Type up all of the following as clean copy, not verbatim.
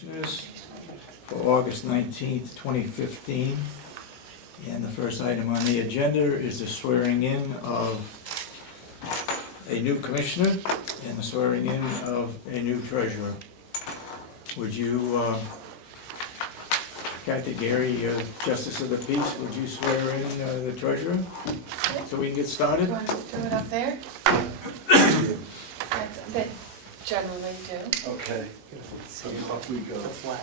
Commissioners for August 19th, 2015. And the first item on the agenda is the swearing in of a new commissioner and the swearing in of a new treasurer. Would you, Kathy Gary, Justice of the Peace, would you swear in the treasurer so we can get started? You want to do it up there? They generally do. Okay, so off we go. The flag.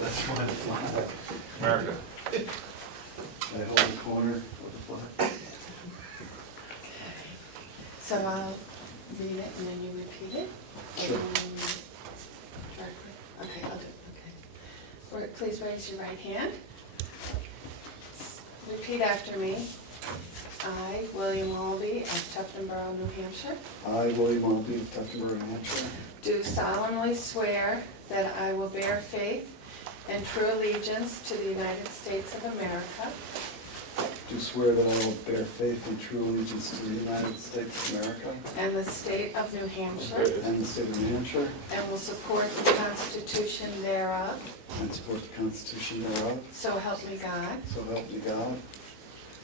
That's why the flag. America. I hold the corner of the flag. So I'll read it and then you repeat it? Sure. Okay, I'll do it, okay. Please raise your right hand. Repeat after me. I, William Albee of Tuftonboro, New Hampshire, I, William Albee of Tuftonboro, New Hampshire, do solemnly swear that I will bear faith and true allegiance to the United States of America do swear that I will bear faith and true allegiance to the United States of America and the state of New Hampshire, and the state of New Hampshire, and will support the Constitution thereof, and support the Constitution thereof, so help me God. so help me God.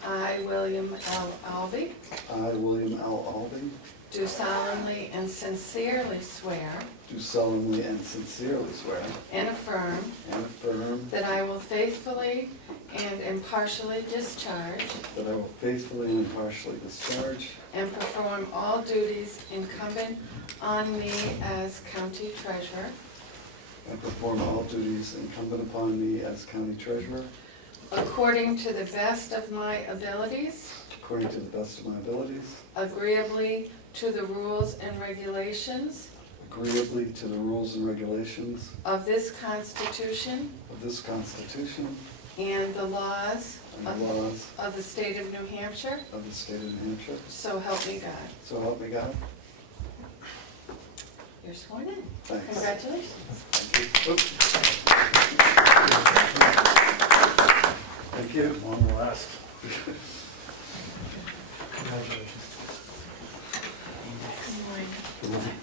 I, William L. Albee, I, William L. Albee, do solemnly and sincerely swear do solemnly and sincerely swear and affirm and affirm that I will faithfully and impartially discharge that I will faithfully and impartially discharge and perform all duties incumbent on me as county treasurer and perform all duties incumbent upon me as county treasurer according to the best of my abilities, according to the best of my abilities, agreeably to the rules and regulations agreeably to the rules and regulations of this Constitution of this Constitution and the laws and the laws of the state of New Hampshire, of the state of New Hampshire. so help me God. So help me God. You're sworn in. Thanks. Congratulations. Thank you. One last. Congratulations. Good morning.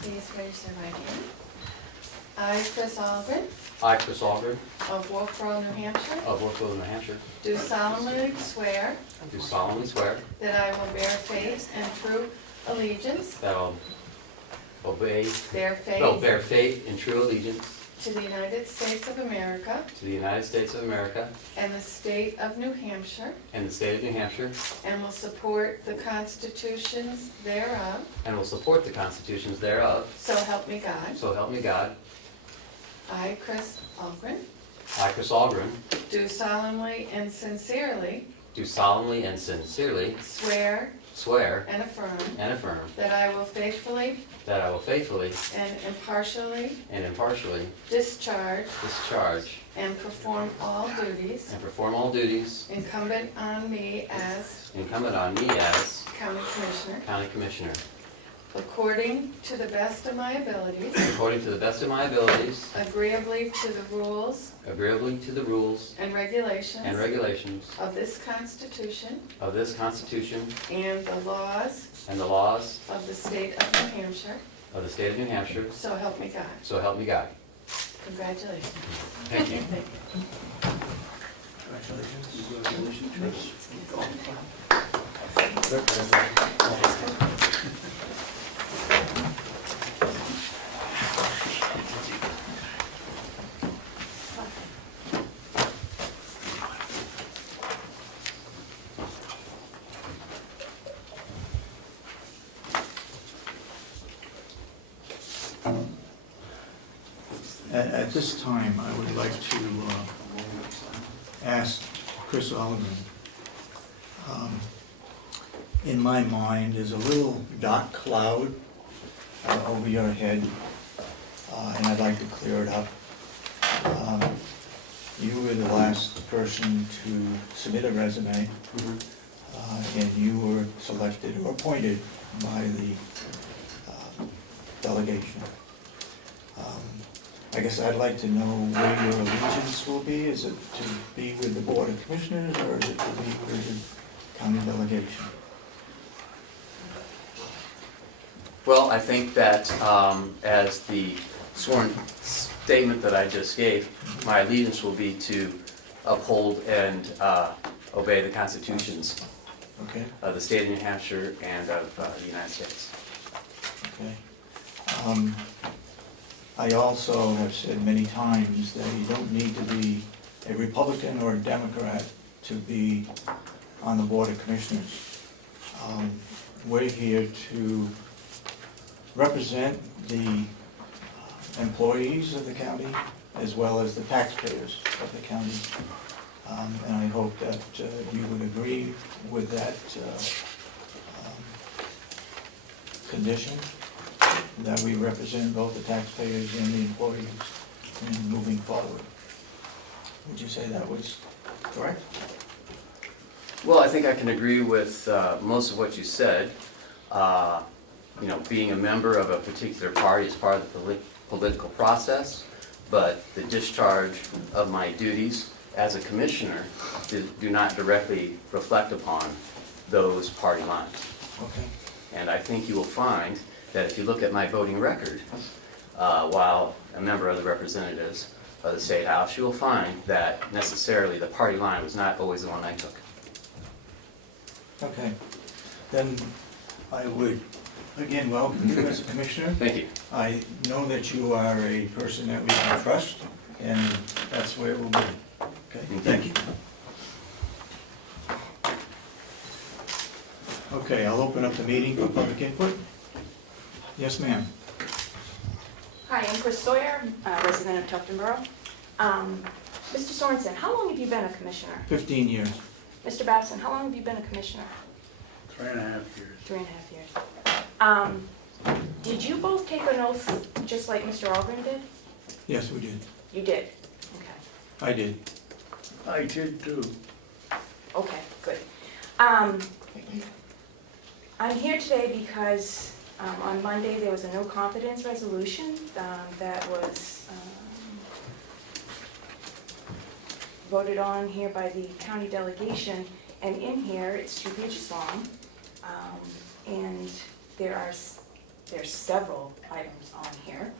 Please raise your right hand. I, Chris Algren, I, Chris Algren, of Wolfboro, New Hampshire, of Wolfville, New Hampshire, do solemnly swear do solemnly swear that I will bear faith and true allegiance, that I will bear faith and true allegiance to the United States of America to the United States of America and the state of New Hampshire, and the state of New Hampshire, and will support the constitutions thereof, and will support the constitutions thereof, so help me God. so help me God. I, Chris Algren, I, Chris Algren, do solemnly and sincerely do solemnly and sincerely swear swear and affirm and affirm that I will faithfully that I will faithfully and impartially and impartially discharge discharge and perform all duties and perform all duties incumbent on me as incumbent on me as County Commissioner, County Commissioner, according to the best of my abilities, according to the best of my abilities, agreeably to the rules agreeably to the rules and regulations and regulations of this Constitution of this Constitution and the laws and the laws of the state of New Hampshire, of the state of New Hampshire, so help me God. so help me God. Congratulations. Thank you. Congratulations. At this time, I would like to ask Chris Algren. In my mind, there's a little dark cloud over your head, and I'd like to clear it up. You were the last person to submit a resume, and you were selected or appointed by the delegation. I guess I'd like to know where your allegiance will be. Is it to be with the Board of Commissioners, or is it to be with the County Delegation? Well, I think that as the sworn statement that I just gave, my allegiance will be to uphold and obey the constitutions Okay, of the state of New Hampshire and of the United States. okay. I also have said many times that you don't need to be a Republican or a Democrat to be on the Board of Commissioners. We're here to represent the employees of the county as well as the taxpayers of the county. And I hope that you would agree with that condition, that we represent both the taxpayers and the employees in moving forward. Would you say that was correct? Well, I think I can agree with most of what you said. You know, being a member of a particular party is part of the political process, but the discharge of my duties as a commissioner do not directly reflect upon those party lines. Okay. And I think you will find that if you look at my voting record, while a member of the representatives of the State House, you will find that necessarily the party line was not always the one I took. Okay. Then I would again welcome you as a commissioner. Thank you. I know that you are a person that we can trust, and that's where we'll be. Okay, thank you. Okay, I'll open up the meeting for public input. Yes, ma'am. Hi, I'm Chris Sawyer, resident of Tufton Borough. Mr. Sorensen, how long have you been a commissioner? 15 years. Mr. Babson, how long have you been a commissioner? 3.5 years. 3.5 years. Did you both take an oath just like Mr. Algren did? Yes, we did. You did? Okay. I did. I did too. Okay, good. I'm here today because on Monday there was a no confidence resolution that was voted on here by the county delegation, and in here it's 2 pages long, and there's several items on here,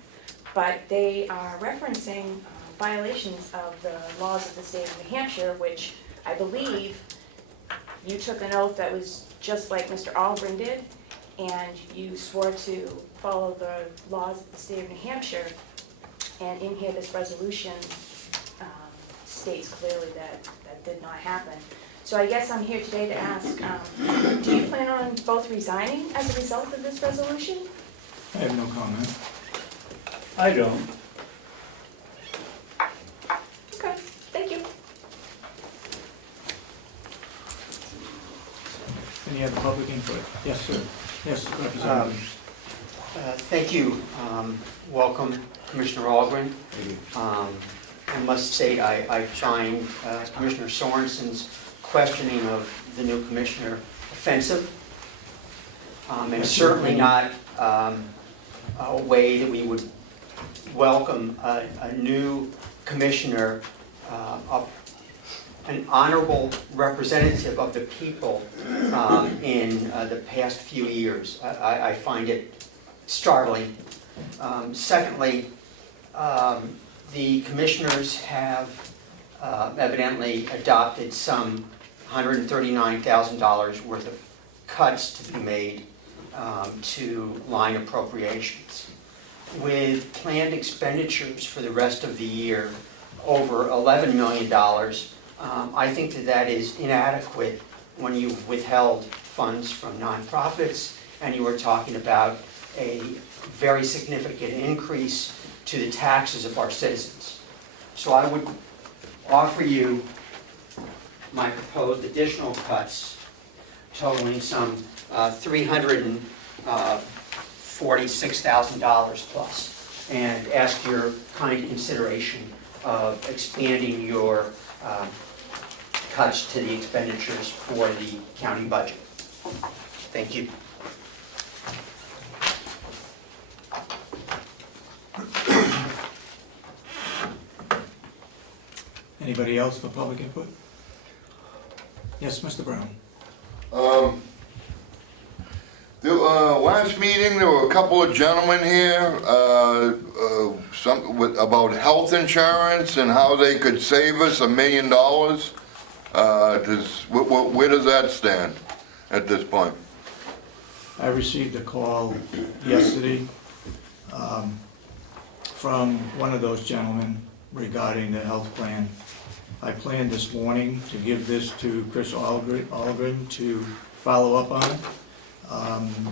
but they are referencing violations of the laws of the state of New Hampshire, which I believe you took an oath that was just like Mr. Algren did, and you swore to follow the laws of the state of New Hampshire, and in here this resolution states clearly that that did not happen. So I guess I'm here today to ask, do you plan on both resigning as a result of this resolution? I have no comment. I don't. Okay, thank you. Any other public input? Yes, sir. Yes, Representative. Thank you. Welcome, Commissioner Algren. I must state I find Commissioner Sorensen's questioning of the new commissioner offensive, and certainly not a way that we would welcome a new commissioner, an honorable representative of the people in the past few years. I find it startling. Secondly, the commissioners have evidently adopted some $139,000 worth of cuts to be made to line appropriations. With planned expenditures for the rest of the year over $11 million, I think that that is inadequate when you've withheld funds from nonprofits and you are talking about a very significant increase to the taxes of our citizens. So I would offer you my proposed additional cuts totaling some $346,000 plus, and ask your kind consideration of expanding your cuts to the expenditures for the county budget. Thank you. Anybody else for public input? Yes, Mr. Brown. last meeting, there were a couple of gentlemen here, about health insurance and how they could save us $1 million. Where does that stand at this point? I received a call yesterday from one of those gentlemen regarding the health plan. I planned this morning to give this to Chris Algren to follow up on.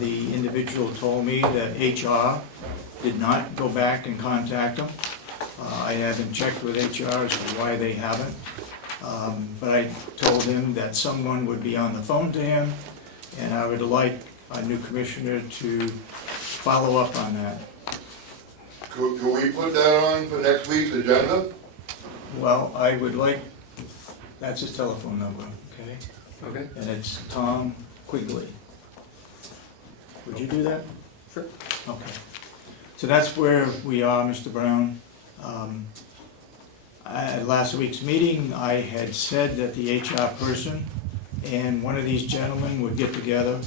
The individual told me that HR did not go back and contact him. I haven't checked with HR as to why they haven't. But I told him that someone would be on the phone to him, and I would like a new commissioner to follow up on that. Could we put that on for next week's agenda? Well, I would like, that's his telephone number, okay? Okay. And it's Tom Quigley. Would you do that? Sure. Okay. So that's where we are, Mr. Brown. At last week's meeting, I had said that the HR person and one of these gentlemen would get together.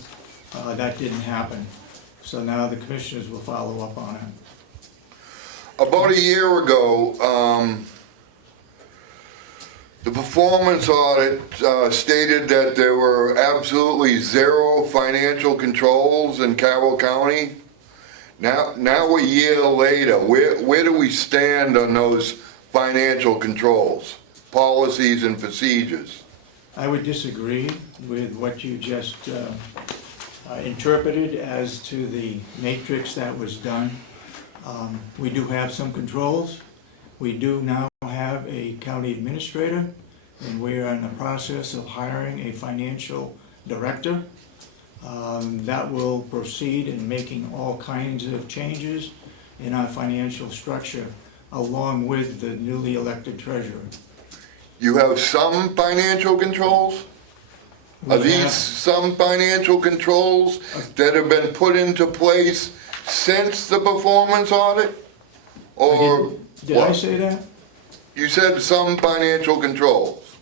That didn't happen. So now the commissioners will follow up on it. About a year ago, the performance audit stated that there were absolutely zero financial controls in Carroll County. Now a year later, where do we stand on those financial controls, policies and procedures? I would disagree with what you just interpreted as to the matrix that was done. We do have some controls. We do now have a county administrator, and we are in the process of hiring a financial director. That will proceed in making all kinds of changes in our financial structure, along with the newly elected treasurer. You have some financial controls? Are these some financial controls that have been put into place since the performance audit? Or Did I say that? you said some financial controls.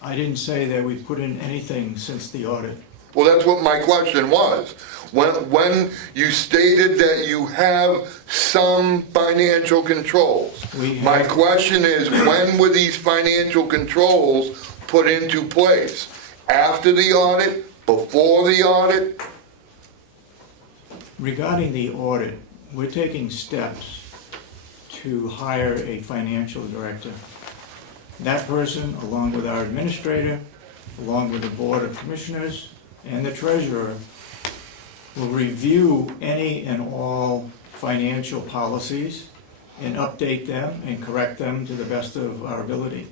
I didn't say that we put in anything since the audit. Well, that's what my question was. When you stated that you have some financial controls, my question is, when were these financial controls put into place? After the audit? Before the audit? Regarding the audit, we're taking steps to hire a financial director. That person, along with our administrator, along with the Board of Commissioners and the treasurer, will review any and all financial policies and update them and correct them to the best of our ability.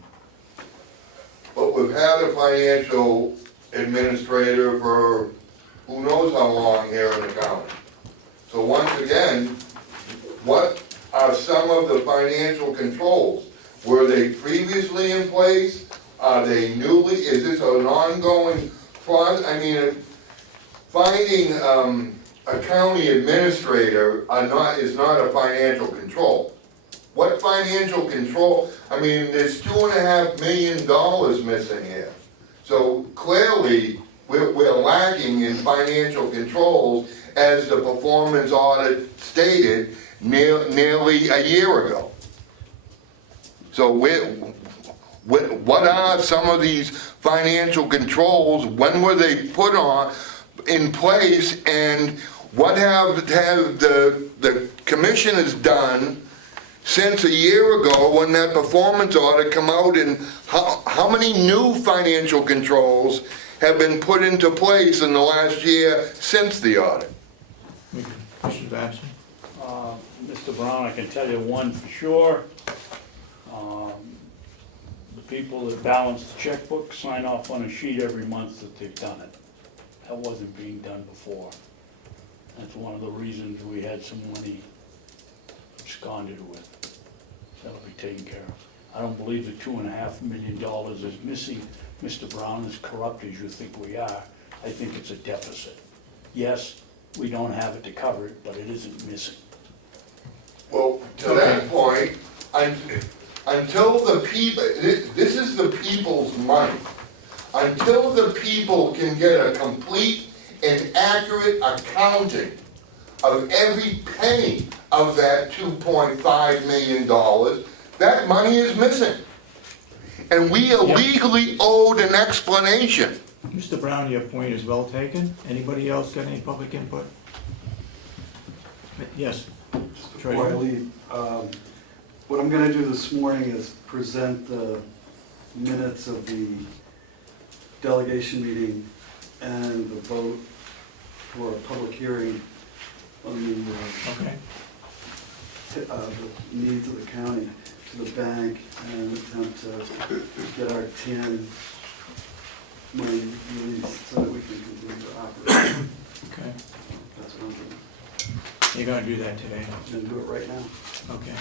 But we've had a financial administrator for who knows how long here in the county. So once again, what are some of the financial controls? Were they previously in place? Are they newly, is this an ongoing process? I mean, finding a county administrator is not a financial control. What financial control? I mean, there's $2.5 million missing here. So clearly, we're lacking in financial controls, as the performance audit stated nearly a year ago. So what are some of these financial controls? When were they put in place, and what have the commissioners done since a year ago when that performance audit come out, and how many new financial controls have been put into place in the last year since the audit? Commissioner Babson? Mr. Brown, I can tell you one for sure. The people that balance the checkbook sign off on a sheet every month that they've done it. That wasn't being done before. That's one of the reasons we had some money absconded with. That'll be taken care of. I don't believe the $2.5 million is missing. Mr. Brown, as corrupt as you think we are, I think it's a deficit. Yes, we don't have it to cover it, but it isn't missing. Well, to that point, until the people, this is the people's money. Until the people can get a complete an accurate accounting of every penny of that $2.5 million, that money is missing. And we are legally owed an explanation. Mr. Brown, your point is well taken. Anybody else got any public input? Yes. Before I leave, what I'm gonna do this morning is present the minutes of the delegation meeting and the vote for a public hearing on Okay. the needs of the county to the bank and attempt to get our TAN money released so that we can continue to operate. Okay. That's what I'm doing. You're gonna do that today? I'm gonna do it right now. Okay.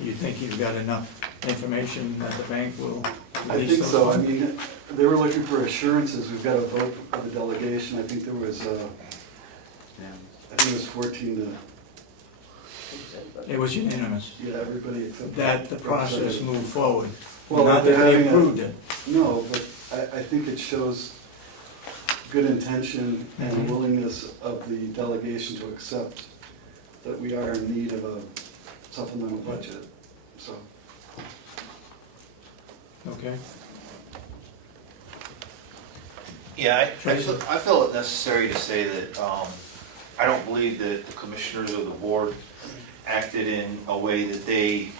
You think you've got enough information that the bank will I release think those so. I funds? mean, they were looking for assurances. We've got a vote of the delegation. I think there was, Yeah. I think it was 14 to, It was unanimous yeah, everybody except. that the process moved forward. Well, Not they're that we having a- approved it. No, but I think it shows good intention and Mhm. willingness of the delegation to accept that we are in need of a supplemental budget, so. Okay. Yeah, Tracy? I feel it necessary to say that I don't believe that the commissioners or the board acted in a way that they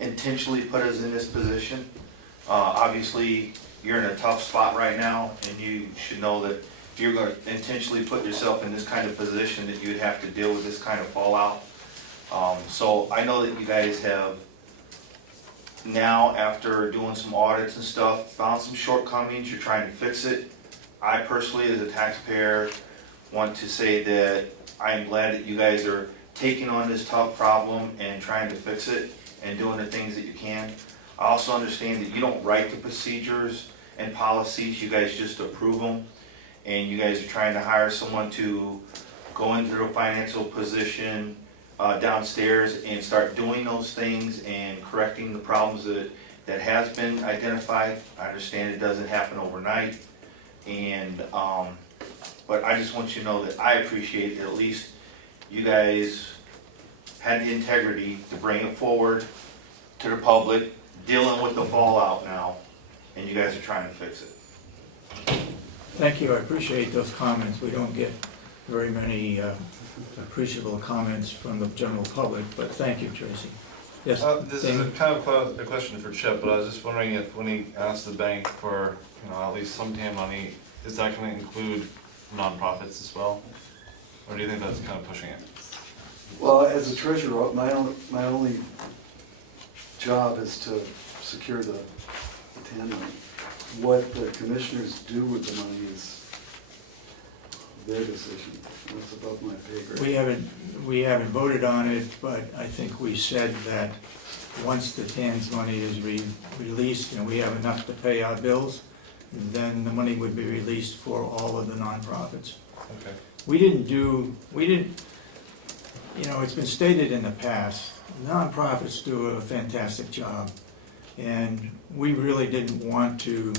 intentionally put us in this position. Obviously, you're in a tough spot right now, and you should know that if you're going to intentionally put yourself in this kind of position, that you'd have to deal with this kind of fallout. So I know that you guys have now, after doing some audits and stuff, found some shortcomings, you're trying to fix it. I personally, as a taxpayer, want to say that I'm glad that you guys are taking on this tough problem and trying to fix it and doing the things that you can. I also understand that you don't write the procedures and policies, you guys just approve them. And you guys are trying to hire someone to go into the financial position downstairs and start doing those things and correcting the problems that has been identified. I understand it doesn't happen overnight. And, but I just want you to know that I appreciate that at least you guys had the integrity to bring it forward to the public, dealing with the fallout now, and you guys are trying to fix it. Thank you, I appreciate those comments. We don't get very many appreciable comments from the general public, but thank you, Tracy. Yes, This is Damon? kind of a question for Chip, but I was just wondering if when he asked the bank for, at least some TAN money, is that gonna include nonprofits as well? Or do you think that's kind of pushing it? Well, as a treasurer, my only job is to secure the TAN money. What the commissioners do with the money is their decision. That's above my pay grade. We haven't voted on it, but I think we said that once the TAN's money is released and we have enough to pay our bills, then the money would be released for all of the nonprofits. Okay. It's been stated in the past, nonprofits do a fantastic job. And we really didn't want to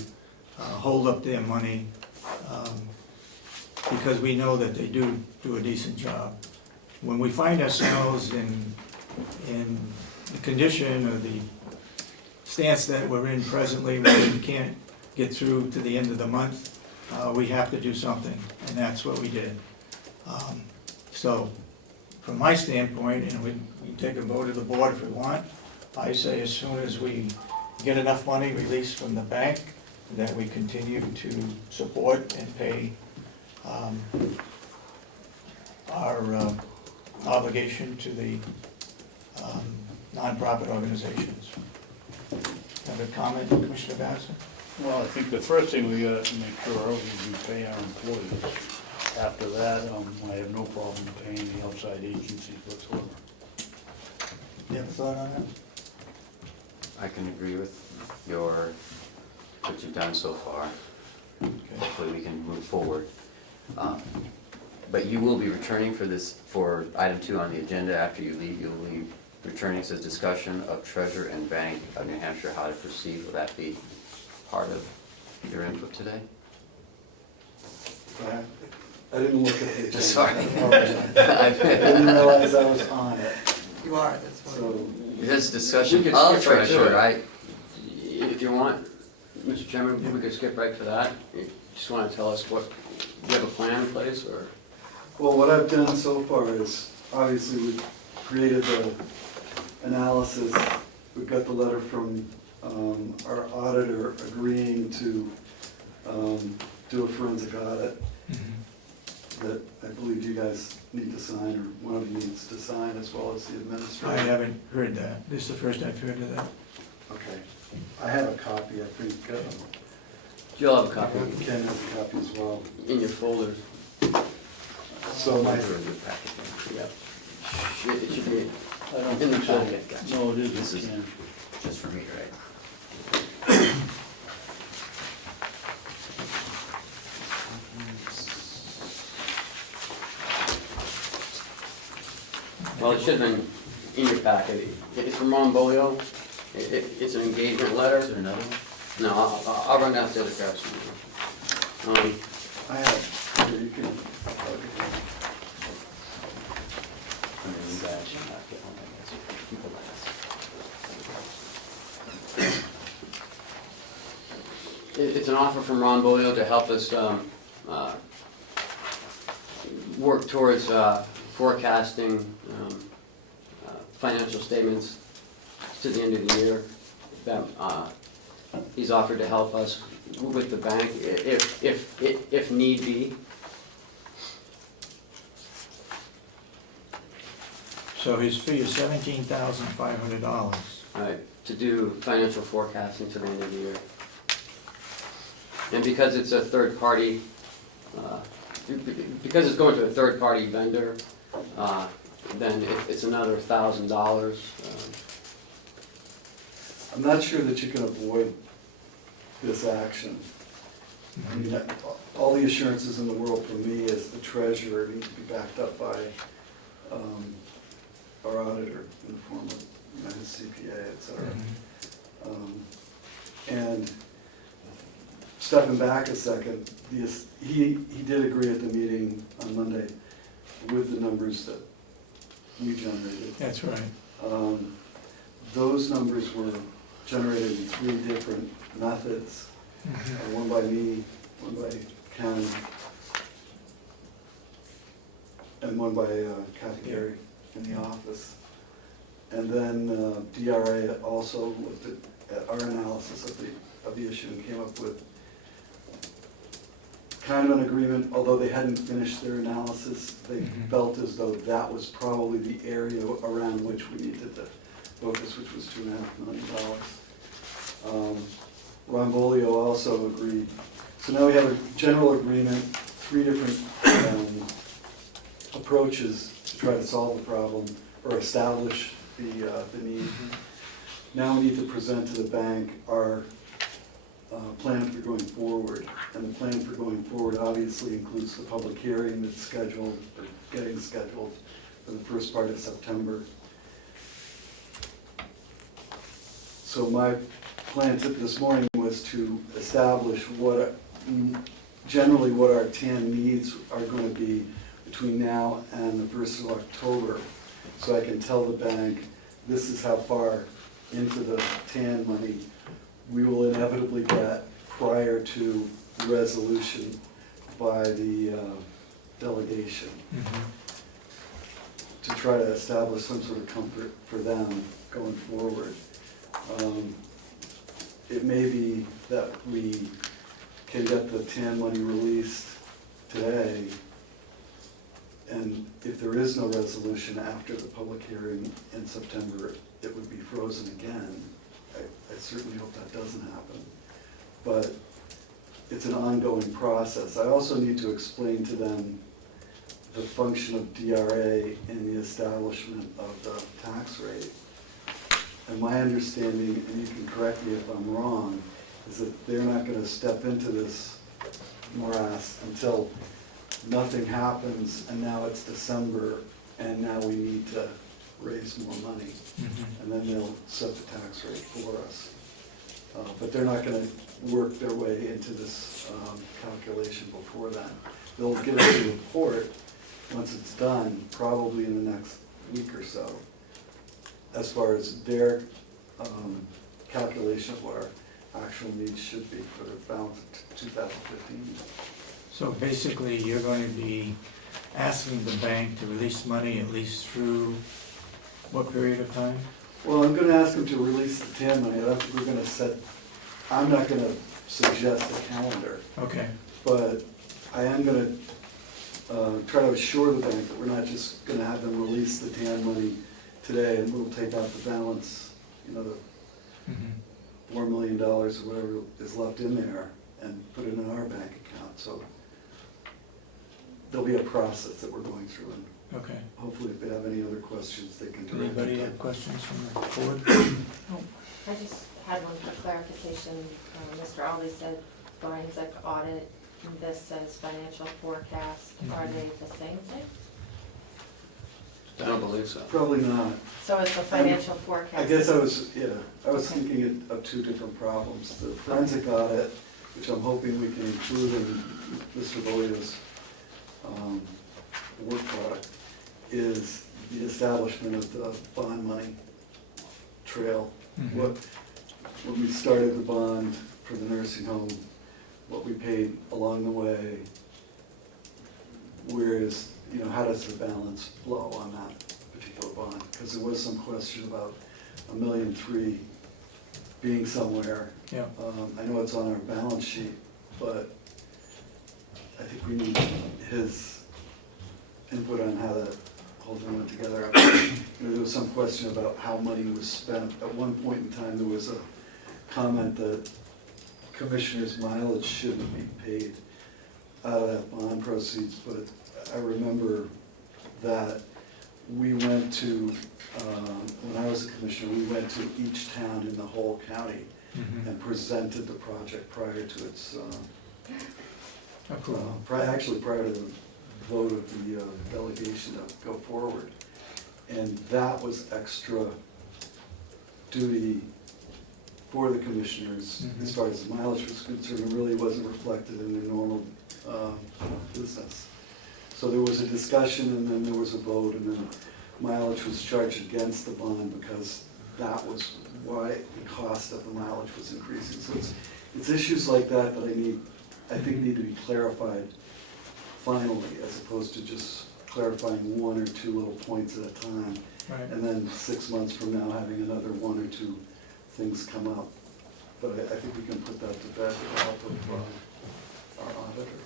hold up their money because we know that they do a decent job. When we find ourselves in the condition or the stance that we're in presently, where we can't get through to the end of the month, we have to do something, and that's what we did. So, from my standpoint, and we can take a vote of the board if we want, I say as soon as we get enough money released from the bank, that we continue to support and pay our obligation to the nonprofit organizations. Have a comment, Commissioner Babson? Well, I think the first thing we gotta make sure of is we pay our employees. After that, I have no problem paying the outside agencies whatsoever. You have a thought on that? I can agree with what you've done so far. Okay. Hopefully we can move forward. But you will be returning for item 2 on the agenda after you leave. You'll be returning to discussion of Treasurer and Bank of New Hampshire, how to proceed. Will that be part of your input today? I didn't look at the agenda. Sorry. I apologize. I didn't realize I was on it, You are, that's so. This discussion We could of skip right to treasurer, it. If you want, Mr. Chairman, we could skip right to that. You just want to tell us what, do you have a plan in place, or? Well, what I've done so far is, obviously, we've created the analysis. We've got the letter from our auditor agreeing to do a forensic audit that I believe you guys need to sign, or one of you needs to sign, as well as the I administrator. haven't heard that. This is the first I've heard of that. Okay. I have a copy, I think. You'll have a copy Ken has a copy as well. in your folders. So my, Yep. It should be I don't in the think so. packet. No, it This is- isn't, Ken. just for me, right? Well, it should have been in your packet. It's from Ron Bolio. It's an engagement letter. Is there another one? No, I'll run downstairs and grab some. I have, here, you can, I mean, you guys should not get one, I guess. Keep it last. It's an offer from Ron Bolio to help us work towards forecasting financial statements to the end of the year. That, he's offered to help us with the bank if need be. So his fee is $17,500. To do financial forecasting to the end of the year. And because it's a third party, because it's going to a third party vendor, then it's another $1,000. I'm not sure that you can avoid this action. I mean, all the assurances in the world for me as the treasurer need to be backed up by our auditor in the form of his CPA, et cetera. And stepping back a second, he did agree at the meeting on Monday with the numbers that we generated. That's right. Those numbers were generated in 3 different methods. One by me, one by Ken, and one by Kathy Gary in the office. And then DRA also looked at our analysis of the issue and came up with kind of an agreement, although they hadn't finished their analysis. They felt as though that was probably the area around which we needed to focus, which was $2.5 million. Ron Bolio also agreed. So now we have a general agreement, 3 different approaches to try to solve the problem or establish the need. Now we need to present to the bank our plan for going forward. And the plan for going forward obviously includes the public hearing that's scheduled, or getting scheduled for the first part of September. So my plan this morning was to establish generally what our TAN needs are going to be between now and the 1st of October. So I can tell the bank, this is how far into the TAN money we will inevitably get prior to resolution by the delegation, to try to establish some sort of comfort for them going forward. It may be that we can get the TAN money released today, and if there is no resolution after the public hearing in September, it would be frozen again. I certainly hope that doesn't happen, but it's an ongoing process. I also need to explain to them the function of DRA in the establishment of the tax rate. And my understanding, and you can correct me if I'm wrong, is that they're not going to step into this morass until nothing happens, and now it's December, and now we need to raise more money. And then they'll set the tax rate for us. But they're not gonna work their way into this calculation before then. They'll get us a report, once it's done, probably in the next week or so, as far as their calculation of what our actual needs should be for the balance of 2015. So basically, you're going to be asking the bank to release money at least through what period of time? Well, I'm gonna ask them to release the TAN money. I don't think we're gonna set, I'm not gonna suggest a calendar, Okay, but I am gonna try to assure the bank that we're not just gonna have them release the TAN money today and we'll take out the balance, you know, the mhm, $4 million or whatever is left in there and put it in our bank account. So there'll be a process that we're going through, and okay. hopefully if they have any other questions, they can direct Anybody me. have questions from the board? I just had one for clarification. Mr. Ali said forensic audit, and this says financial forecast. Are they the same thing? I don't believe so. Probably not. So it's a financial forecast? I guess I was Okay. thinking of two different problems. The forensic audit, which I'm hoping we can include in Mr. Bolio's work product, is the establishment of the bond money trail. Mhm. When we started the bond for the nursing home, what we paid along the way, whereas, you know, how does the balance flow on that particular bond? Because there was some question about $1.3 million being somewhere. Yeah, I know it's on our balance sheet, but I think we need his input on how that whole thing went together. You know, there was some question about how money was spent. At one point in time, there was a comment that commissioners' mileage shouldn't be paid out of that bond proceeds, but I remember that we went to, when I was a commissioner, we went to each town in the whole county mhm, and presented the project prior to its, approval. actually prior to the vote of the delegation to go forward. And that was extra duty for the commissioners as far as the mileage was concerned. It really wasn't reflected in their normal business. So there was a discussion and then there was a vote and then mileage was charged against the bond because that was why the cost of the mileage was increasing. So it's issues like that that I think need to be clarified finally, as opposed to just clarifying one or two little points at a time. Right, And then 6 months from now, having another one or two things come up. But I think we can put that to bed with the help of our auditor.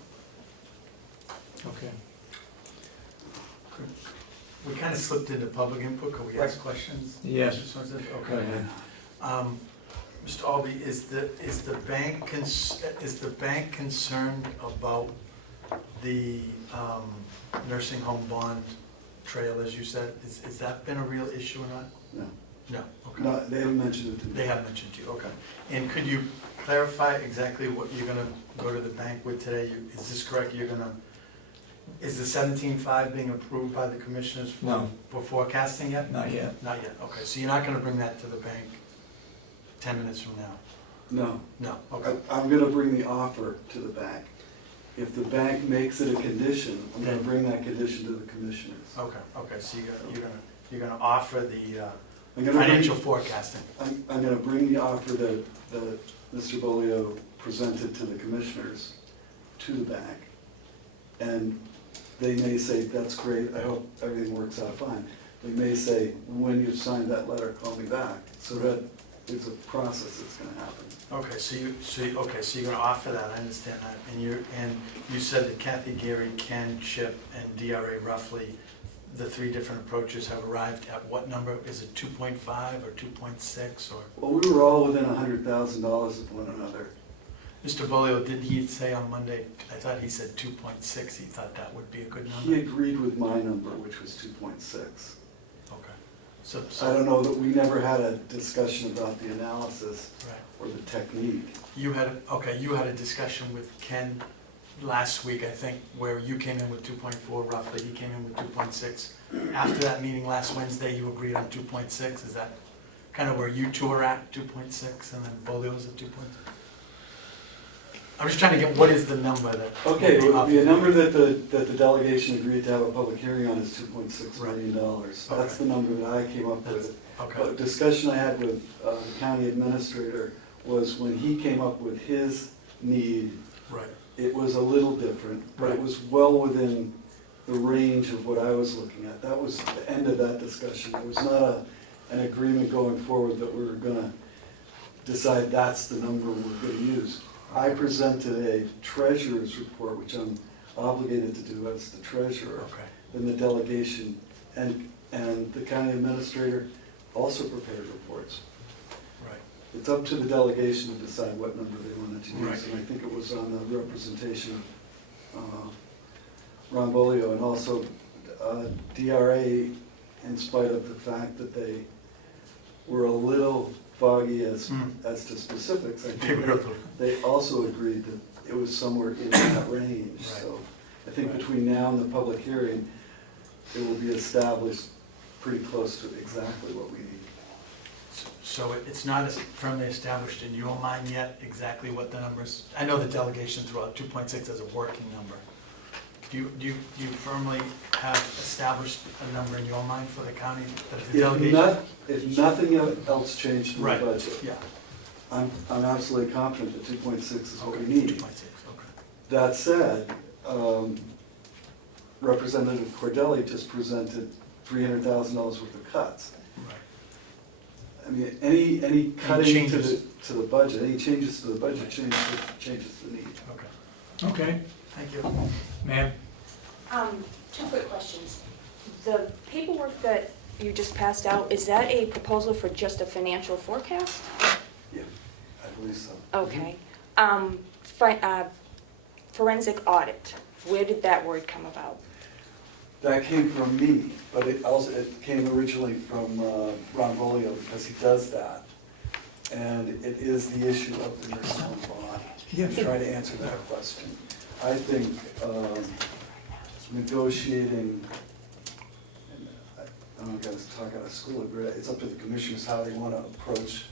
okay. We kind of slipped into public input, could we ask questions? Yes. Mr. Sorensen? Go Okay. ahead. Mr. Albee, is the bank concerned about the nursing home bond trail, as you said? Has that been a real issue or not? No, No, okay. no, they haven't mentioned it to me. They have mentioned to you, okay. And could you clarify exactly what you're gonna go to the bank with today? Is this correct, is the 17.5 being approved by the commissioners No. for forecasting yet? Not yet. Not yet, okay, so you're not gonna bring that to the bank 10 minutes from now? No, No, okay. I'm gonna bring the offer to the bank. If the bank makes it a condition, I'm gonna bring that condition to the commissioners. Okay, so you're gonna offer the I'm gonna bring- financial forecasting? I'm gonna bring the offer that Mr. Bolio presented to the commissioners to the bank. And they may say, that's great, I hope everything works out fine. They may say, when you've signed that letter, call me back. So that is a process that's gonna happen. Okay, so you're gonna offer that, I understand that. And you said that Kathy, Gary, Ken, Chip, and DRA roughly, the three different approaches have arrived at what number? Is it 2.5 or 2.6 or? Well, we were all within $100,000 of one another. Mr. Bolio, didn't he say on Monday, I thought he said 2.6, he thought that would be a good He number? agreed with my number, which was 2.6. Okay, so, I don't know that we never had a discussion about the analysis right. or the technique. You had a discussion with Ken last week, I think, where you came in with 2.4 roughly, he came in with 2.6. After that meeting last Wednesday, you agreed on 2.6, is that kind of where you two are at, 2.6, and then Bolio's at 2.6? I'm just trying to get, what is the number that? Okay, will be well, the off- number that the delegation agreed to have a public hearing on is $2.6 million. That's Okay. the number that I came up with. Okay, But discussion I had with the county administrator was when he came up with his need, right, it was a little different, but it Right. was well within the range of what I was looking at. That was the end of that discussion. There was not an agreement going forward that we were gonna decide that's the number we're gonna use. I presented a treasurer's report, which I'm obligated to do as the treasurer, okay, then the delegation, and the county administrator also prepared reports. right, It's up to the delegation to decide what number they wanted to Right. use, and I think it was on the representation of Ron Bolio, and also DRA, in spite of the fact that they were a little foggy as to specifics, I They think were a little- they also agreed that it was somewhere in that range, so I think Right. between now and the public hearing, it will be established pretty close to exactly what we need. so it's not as firmly established in your mind yet, exactly what the numbers, I know the delegation threw out 2.6 as a working number. Do you firmly have established a number in your mind for the county, the delegation? If nothing else changed in the Right. budget, Yeah. I'm absolutely confident that 2.6 is what Okay, we need. 2.6, okay. That said, Representative Cordelli just presented $300,000 worth of cuts. Right. I mean, any cutting to changes. the budget, any changes to the budget changes the need. Okay, Okay, thank you. ma'am? Two quick questions. The paperwork that you just passed out, is that a proposal for just a financial forecast? Yeah, I believe so. Okay. Forensic audit, where did that word come about? That came from me, but it came originally from Ron Bolio, because he does that. And it is the issue of the nursing home bond. Yeah. To try to answer that question. I think negotiating, and I don't know, guys talk out of school, but it's up to the commissioners how they want to approach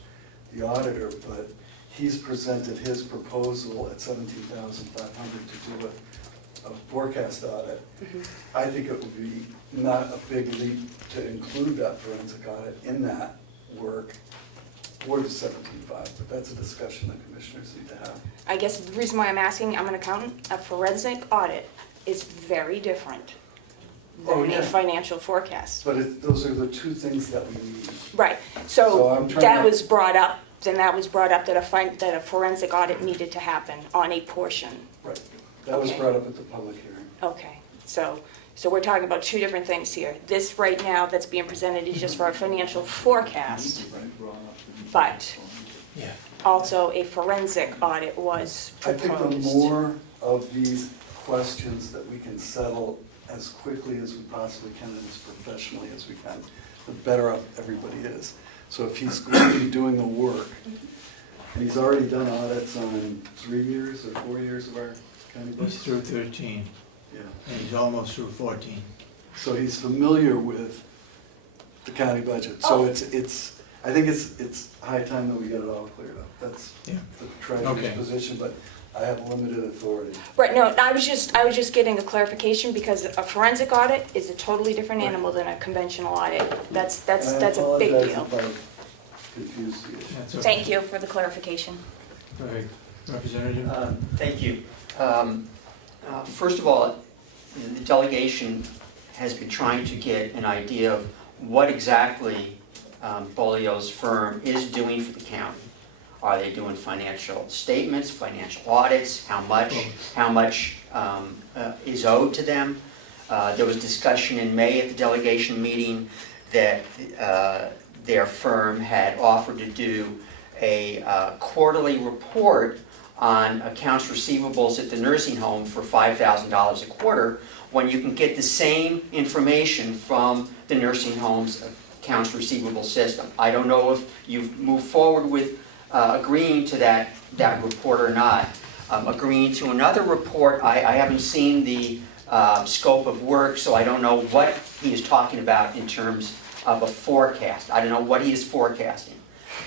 the auditor, but he's presented his proposal at $17,500 to do a forecast audit. I think it would be not a big leap to include that forensic audit in that work, or the 17.5, but that's a discussion the commissioners need to have. I guess the reason why I'm asking, I'm an accountant, a forensic audit is very different Oh, than yeah. a financial forecast. But those are the two things that we need. Right, So so I'm trying that to- was brought up, that a forensic audit needed to happen on a portion. Right. That was Okay. brought up at the public hearing. Okay, so we're talking about two different things here. This right now that's being presented is just for a financial forecast, but Yeah. also a forensic audit was I think the proposed. more of these questions that we can settle as quickly as we possibly can and as professionally as we can, the better off everybody is. So if he's going to be doing the work, and he's already done audits on 3 years or 4 years of our county budget. He's through 13, Yeah. and he's almost through 14. So he's familiar with the county budget. So Oh. I think it's high time that we get it all cleared up. That's Yeah. the treasurer's Okay. position, but I have limited authority. Right, no, I was just getting a clarification because a forensic audit is a totally different Right. animal than a conventional audit. That's And a big I deal. apologize if I confused the issue. That's okay. Thank you for the clarification. Go ahead, Representative. Thank you. First of all, the delegation has been trying to get an idea of what exactly Bolio's firm is doing for the county. Are they doing financial statements, financial audits, how much is owed to them? There was discussion in May at the delegation meeting that their firm had offered to do a quarterly report on accounts receivables at the nursing home for $5,000 a quarter, when you can get the same information from the nursing home's accounts receivable system. I don't know if you've moved forward with agreeing to that report or not. Agreeing to another report, I haven't seen the scope of work, so I don't know what he is talking about in terms of a forecast. I don't know what he is forecasting.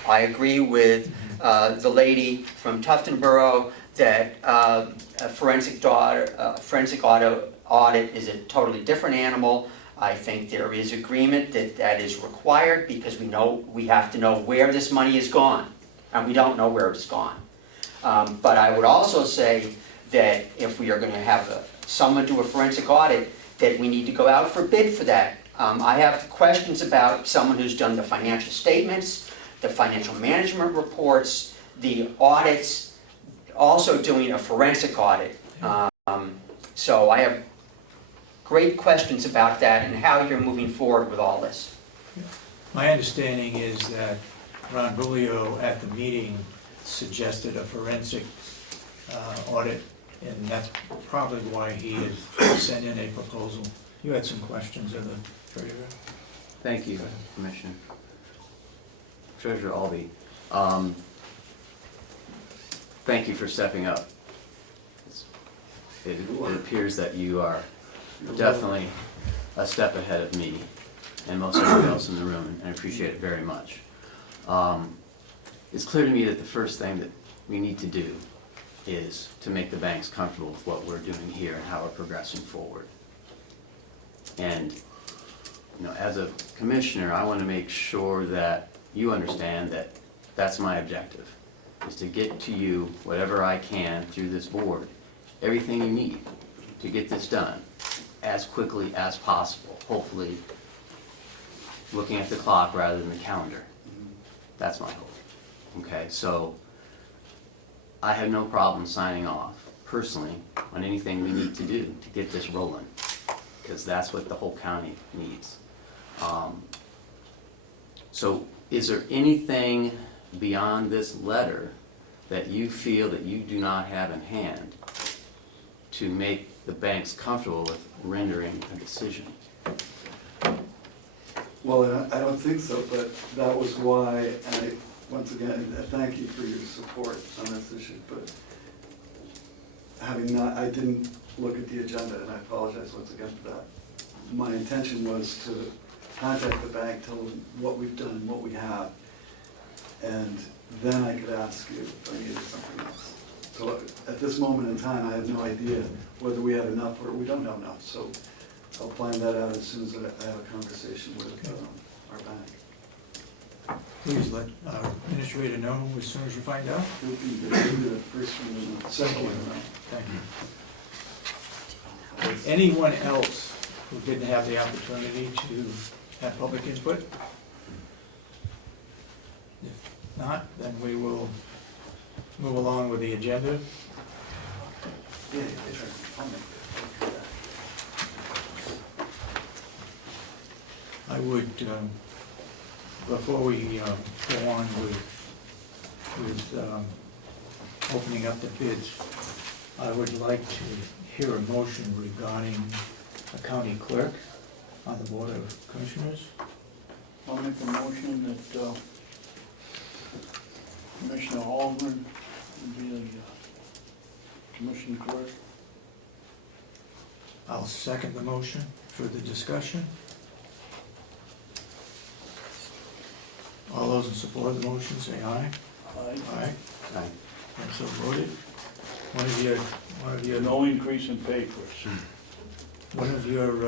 I agree with the lady from Tuftonboro that a forensic audit is a totally different animal. I think there is agreement that that is required because we have to know where this money is gone, and we don't know where it's gone. But I would also say that if we are going to have someone do a forensic audit, that we need to go out for bid for that. I have questions about someone who's done the financial statements, the financial management reports, the audits, also doing a forensic audit. So I have great questions about that and how you're moving forward with all this. My understanding is that Ron Bulio at the meeting suggested a forensic audit, and that's probably why he has sent in a proposal. You had some questions of the treasurer? Thank you, Commissioner. Treasurer Albee, thank you for stepping up. It appears that you are definitely a step ahead of me and most everybody else in the room, and I appreciate it very much. It's clear to me that the first thing that we need to do is to make the banks comfortable with what we're doing here and how we're progressing forward. And, you know, as a commissioner, I want to make sure that you understand that that's my objective, is to get to you whatever I can through this board, everything you need to get this done as quickly as possible, hopefully looking at the clock rather than the calendar. That's my hope. Okay, so I have no problem signing off personally on anything we need to do to get this rolling, because that's what the whole county needs. So is there anything beyond this letter that you feel that you do not have in hand to make the banks comfortable with rendering a decision? Well, I don't think so, but that was why, once again, thank you for your support on this issue, but I didn't look at the agenda, and I apologize once again for that. My intention was to contact the bank, tell them what we've done, what we have, and then I could ask you if I needed something else. So at this moment in time, I have no idea whether we have enough or we don't have enough, so I'll find that out as soon as I have a conversation with our bank. Please let our administrator know as soon as you find out. You'll be the first one and the second one. Thank you. Anyone else who didn't have the opportunity to have public input? If not, then we will move along with the agenda. Yeah, I'll make it. I would, before we go on with opening up the bids, I would like to hear a motion regarding a county clerk on the Board of Commissioners. I'll make a motion that Commissioner Algren would be the commission clerk. I'll second the motion. Further discussion? All those in support of the motion say aye. Aye. Aye. Aye. And so voted. One of your No increase in pay, Chris. One of your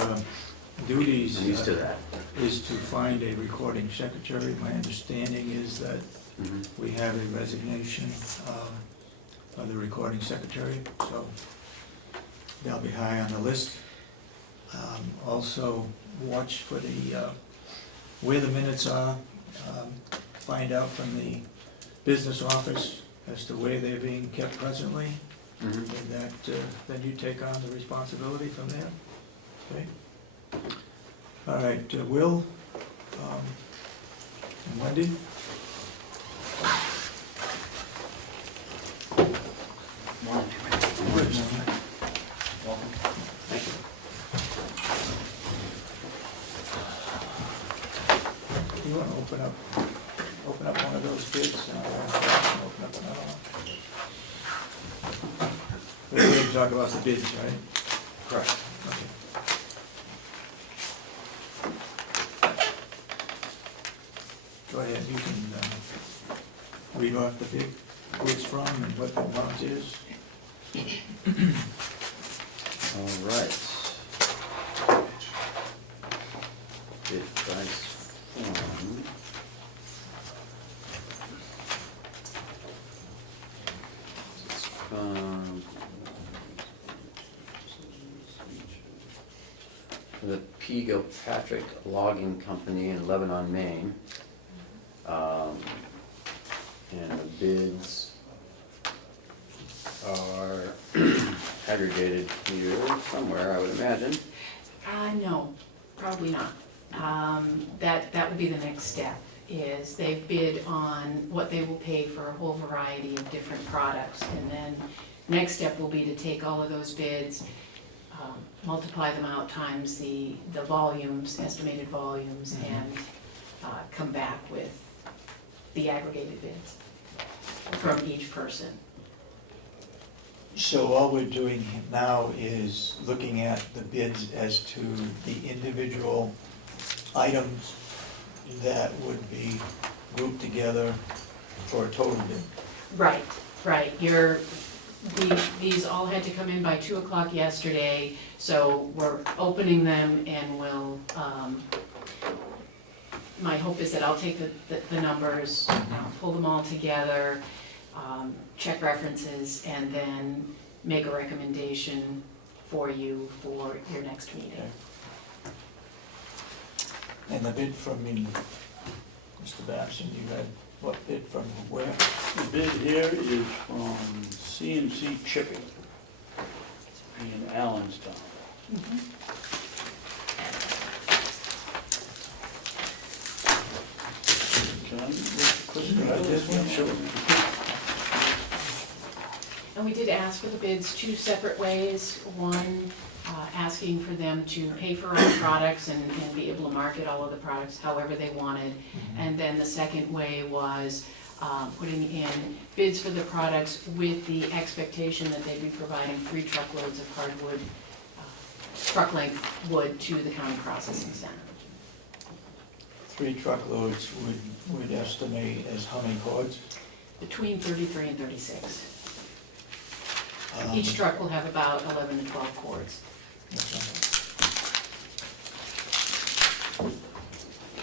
duties I'm used to that. is to find a recording secretary. My understanding is that we have a resignation of the recording secretary, so they'll be high on the list. Also, watch for the where the minutes are. Find out from the business office as to where they're being kept presently, and that then you take on the responsibility from there. Okay? All right, Will and Wendy? Thank you. You want to open up one of those bids? Open up another one. We're going to talk about the bids, right? Correct. Okay. Go ahead, you can read off the bid, who it's from and what the amount is. All right. Bid price form. It's from the P. Gilpatrick Logging Company in Lebanon, Maine. And the bids are aggregated here somewhere, I would imagine. No, probably not. That would be the next step, is they've bid on what they will pay for a whole variety of different products. And then next step will be to take all of those bids, multiply them out times the volumes, estimated volumes, and come back with the aggregated bids from each person. So all we're doing now is looking at the bids as to the individual items that would be grouped together for a total bid. Right. These all had to come in by 2 o'clock yesterday, so we're opening them and we'll, my hope is that I'll take the numbers, pull them all together, check references, and then make a recommendation for you for your next meeting. And the bid from Mr. Babson, you had what bid from where? The bid here is from C&C Chipping in Allenstown. Can I look this one? Sure. And we did ask for the bids two separate ways. One, asking for them to pay for our products and be able to market all of the products however they wanted. And then the second way was putting in bids for the products with the expectation that they'd be providing 3 truckloads of hardwood, truck-length wood to the county processing center. 3 truckloads would estimate as how many cords? Between 33 and 36. Each truck will have about 11 to 12 cords.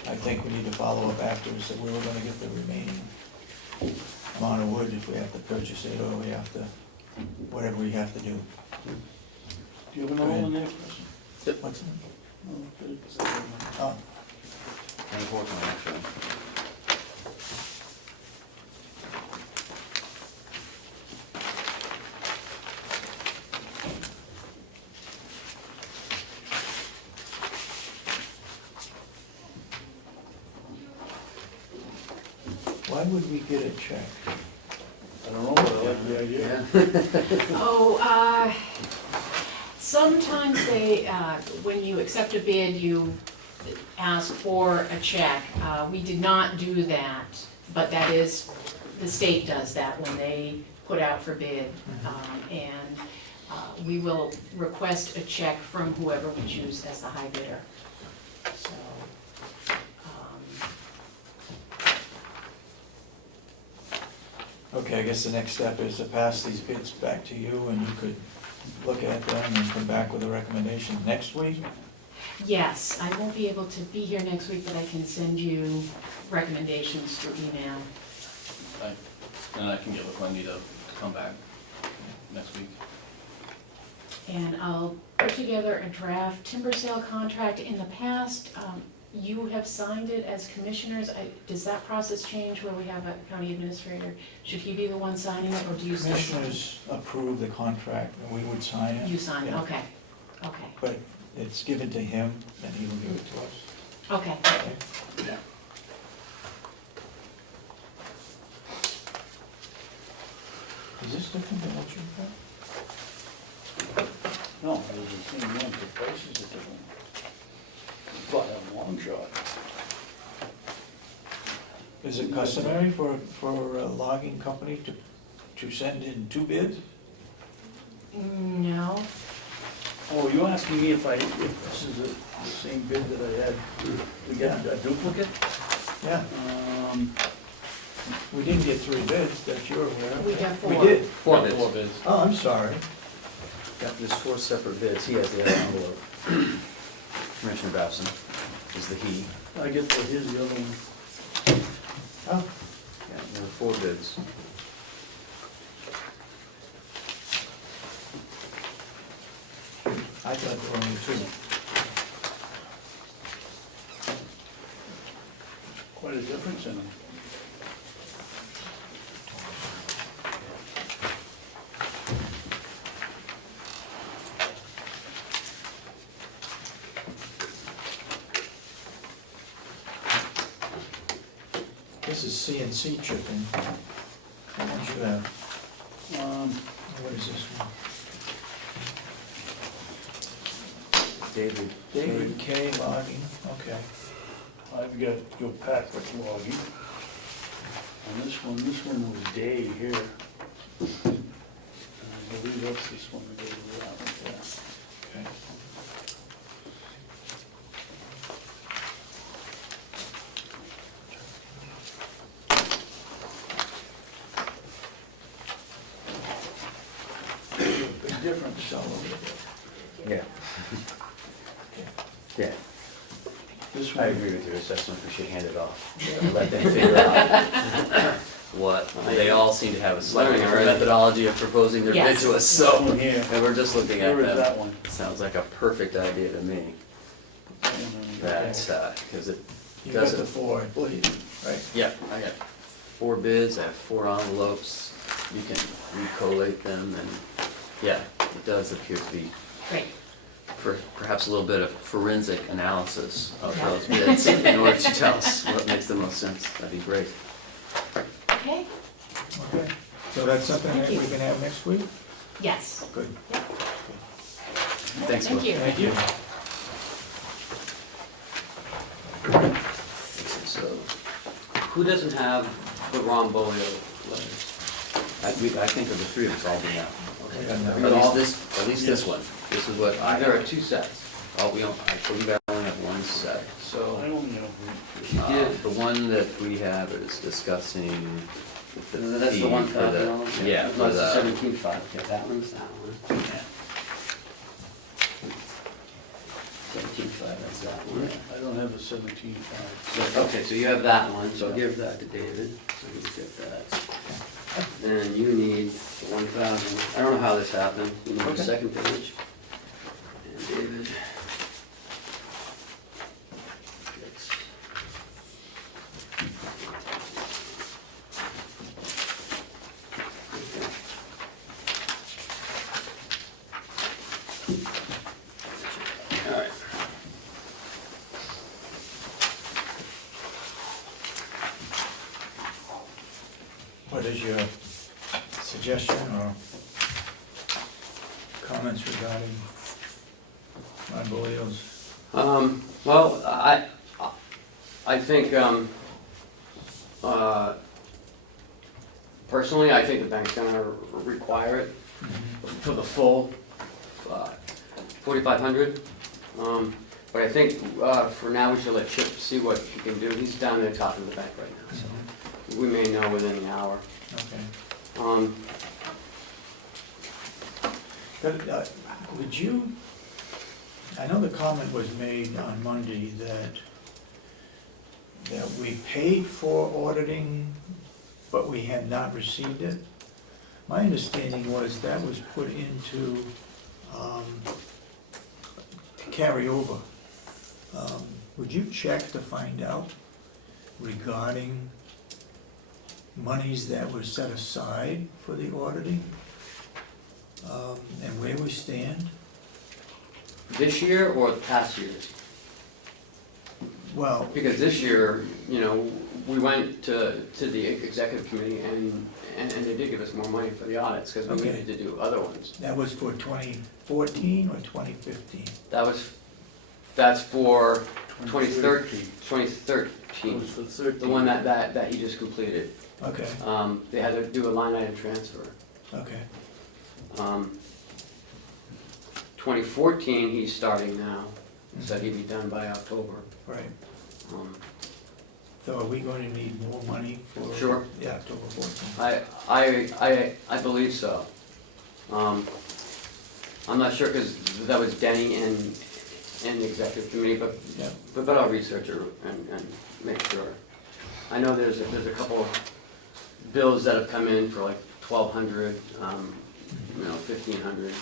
I think we need to follow up afterwards that we were gonna get the remaining amount of wood if we have to purchase it, or we have to, whatever we have to do. Do you have an all in there, Chris? What's it? No, it's- Oh, Unfortunately, actually. why would we get a check? I don't know, but I like the idea. Oh, sometimes they, when you accept a bid, you ask for a check. We did not do that, but that is, the state does that when they put out for bid. And we will request a check from whoever we choose as the high bidder. So, Okay, I guess the next step is to pass these bids back to you, and you could look at them and come back with a recommendation next week? yes, I won't be able to be here next week, but I can send you recommendations through email. And I can get with Wendy to come back next week. And I'll put together a draft timber sale contract. In the past, you have signed it as commissioners. Does that process change where we have a county administrator? Should he be the one signing it, or do you sign it? Commissioners approve the contract, and we would sign it. You sign it, Yeah. okay, But it's given to him, and he will give it to us. okay. Okay? Is this different than what you've got? No, it was the same one, the prices are different. But a long shot. Is it customary for a logging company to send in 2 bids? No, Oh, you asking me if this is the same bid that I had, to get a duplicate? Yeah. We didn't get 3 bids that you're aware of. We got 4. We did. Four bids. 4 bids. Oh, I'm sorry. Yeah, there's 4 separate bids. He has the other envelope. Commissioner Babson is the he. I get the, here's the other one. Oh, Yeah, there were 4 bids. I thought there were only 2. Quite a difference in them. This is CNC chipping. How much you have? What is this one? David K. logging, okay. I've got your packet logging. And this one was day here. And I believe that's this one, that goes with that one there. Okay. Big difference, so. Yeah. Yeah, This I one, agree with your assessment. We should hand it off. Let them figure out what, they all seem to have a slightly different methodology of proposing their bid Yes. to us, this so. one here, And we're just looking at here is them. that one. Sounds like a perfect idea to me. That, because it You got the doesn't. 4, I believe, right? Yeah, I got 4 bids, I have 4 envelopes. You can recollate them and, yeah, it does appear to be Great. perhaps a little bit of forensic analysis of those bids in order to tell us what makes the most sense. That'd be great. Okay, Okay. So that's something that Thank we you. can have next week? yes. Good. Thanks, Thank Will. you. Thank you. So, Who doesn't have the Ron Bolio letters? I think of the 3 of us all do now. We got that. At least this one. This is what I There are have. 2 sets. Oh, we don't, I believe I only have 1 set. I So don't know. The one that we have is discussing the that's fee the one for for the, yeah, for That's the the, 17.5, yeah, that one's that one. 17.5, that's that one. I don't have a 17.5. So, okay, so you have that one, so I'll give that to David, so you get that. Then you need 1,000, I don't know how this happened, you need the Okay. second page. And David. gets- Okay. All right. What is your suggestion or comments regarding Ron Bolio's? Well, I think, personally, I think the bank's gonna require it for the full, 4,500. But I think, for now, we should let Chip see what he can do. He's down there talking to the bank right now, so we may know within the hour. Okay. But, would you, I know the comment was made on Monday that we paid for auditing, but we had not received it. My understanding was that was put into, to carry over. Would you check to find out regarding monies that were set aside for the auditing? And where we stand? This year or past years? Well, Because this year, you know, we went to the executive committee and they did give us more money for the audits because we Okay. needed to do other ones. that was for 2014 or 2015? That's for 2013. 2013, It was for 13. the one that you just completed. Okay, They had to do a line item transfer. okay, 2014, he's starting now, said he'd be done by October. right. Um, So are we going to need more money for? Sure. Yeah, October 14th. I believe so. I'm not sure, because that was Denny and the executive committee, Yeah. but I'll research it and make sure. I know there's a couple bills that have come in for like 1,200, 1,500.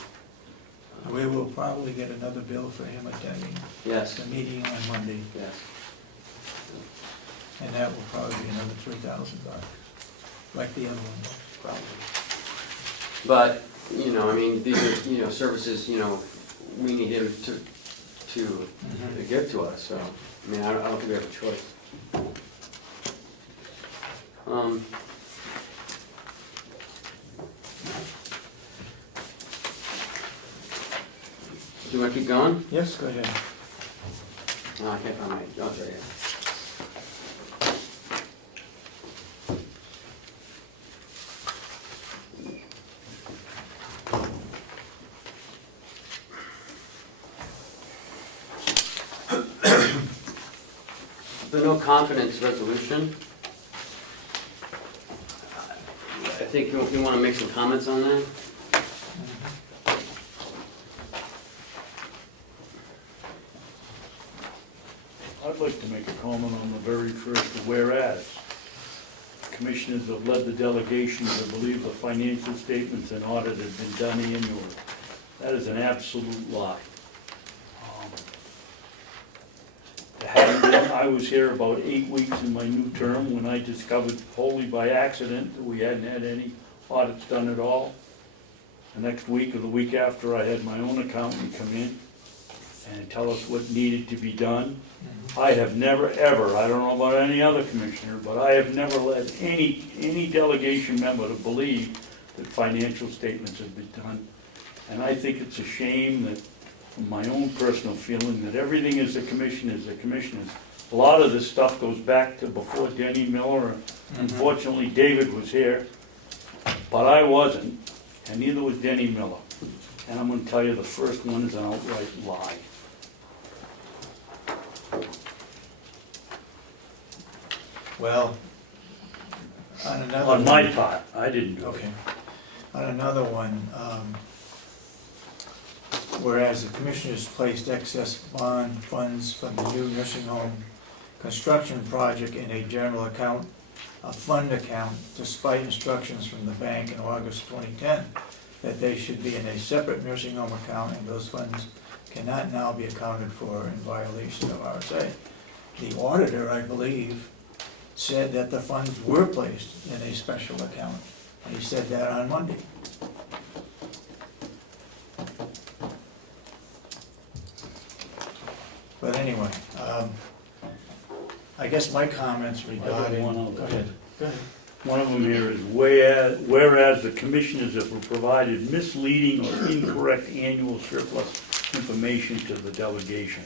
We will probably get another bill for him at Yes, the meeting on Monday, yes. and that will probably be another $3,000, like the other one. Probably. But, I mean, these are, services, we need him to give to us, so, I mean, I don't think we have a choice. Do you want to keep going? Yes, go ahead. No, I can't find my notes right here. The no confidence resolution. I think you want to make some comments on that? I'd like to make a comment on the very first whereas. Commissioners have led the delegation to believe the financial statements and audit have been done annually. That is an absolute lie. I was here about 8 weeks in my new term when I discovered wholly by accident that we hadn't had any audits done at all. The next week or the week after, I had my own accountant come in and tell us what needed to be done. I have never, ever, I don't know about any other commissioner, but I have never led any delegation member to believe that financial statements have been done. And I think it's a shame that, from my own personal feeling, that everything is the commissioners. A lot of this stuff goes back to before Denny Miller. Unfortunately, David was here, but I wasn't, and neither was Denny Miller. And I'm gonna tell you, the first one is an outright lie. Well, on another. On my part, I didn't do it. Okay. On another one, whereas the commissioners placed excess bond funds from the new nursing home construction project in a general account, a fund account, despite instructions from the bank in August 2010 that they should be in a separate nursing home account, and those funds cannot now be accounted for in violation of RSA. The auditor, I believe, said that the funds were placed in a special account, and he said that on Monday. But anyway, I guess my comments regarding. one other. Go ahead. Go ahead. One of them here is whereas the commissioners have provided misleading or incorrect annual surplus information to the delegation.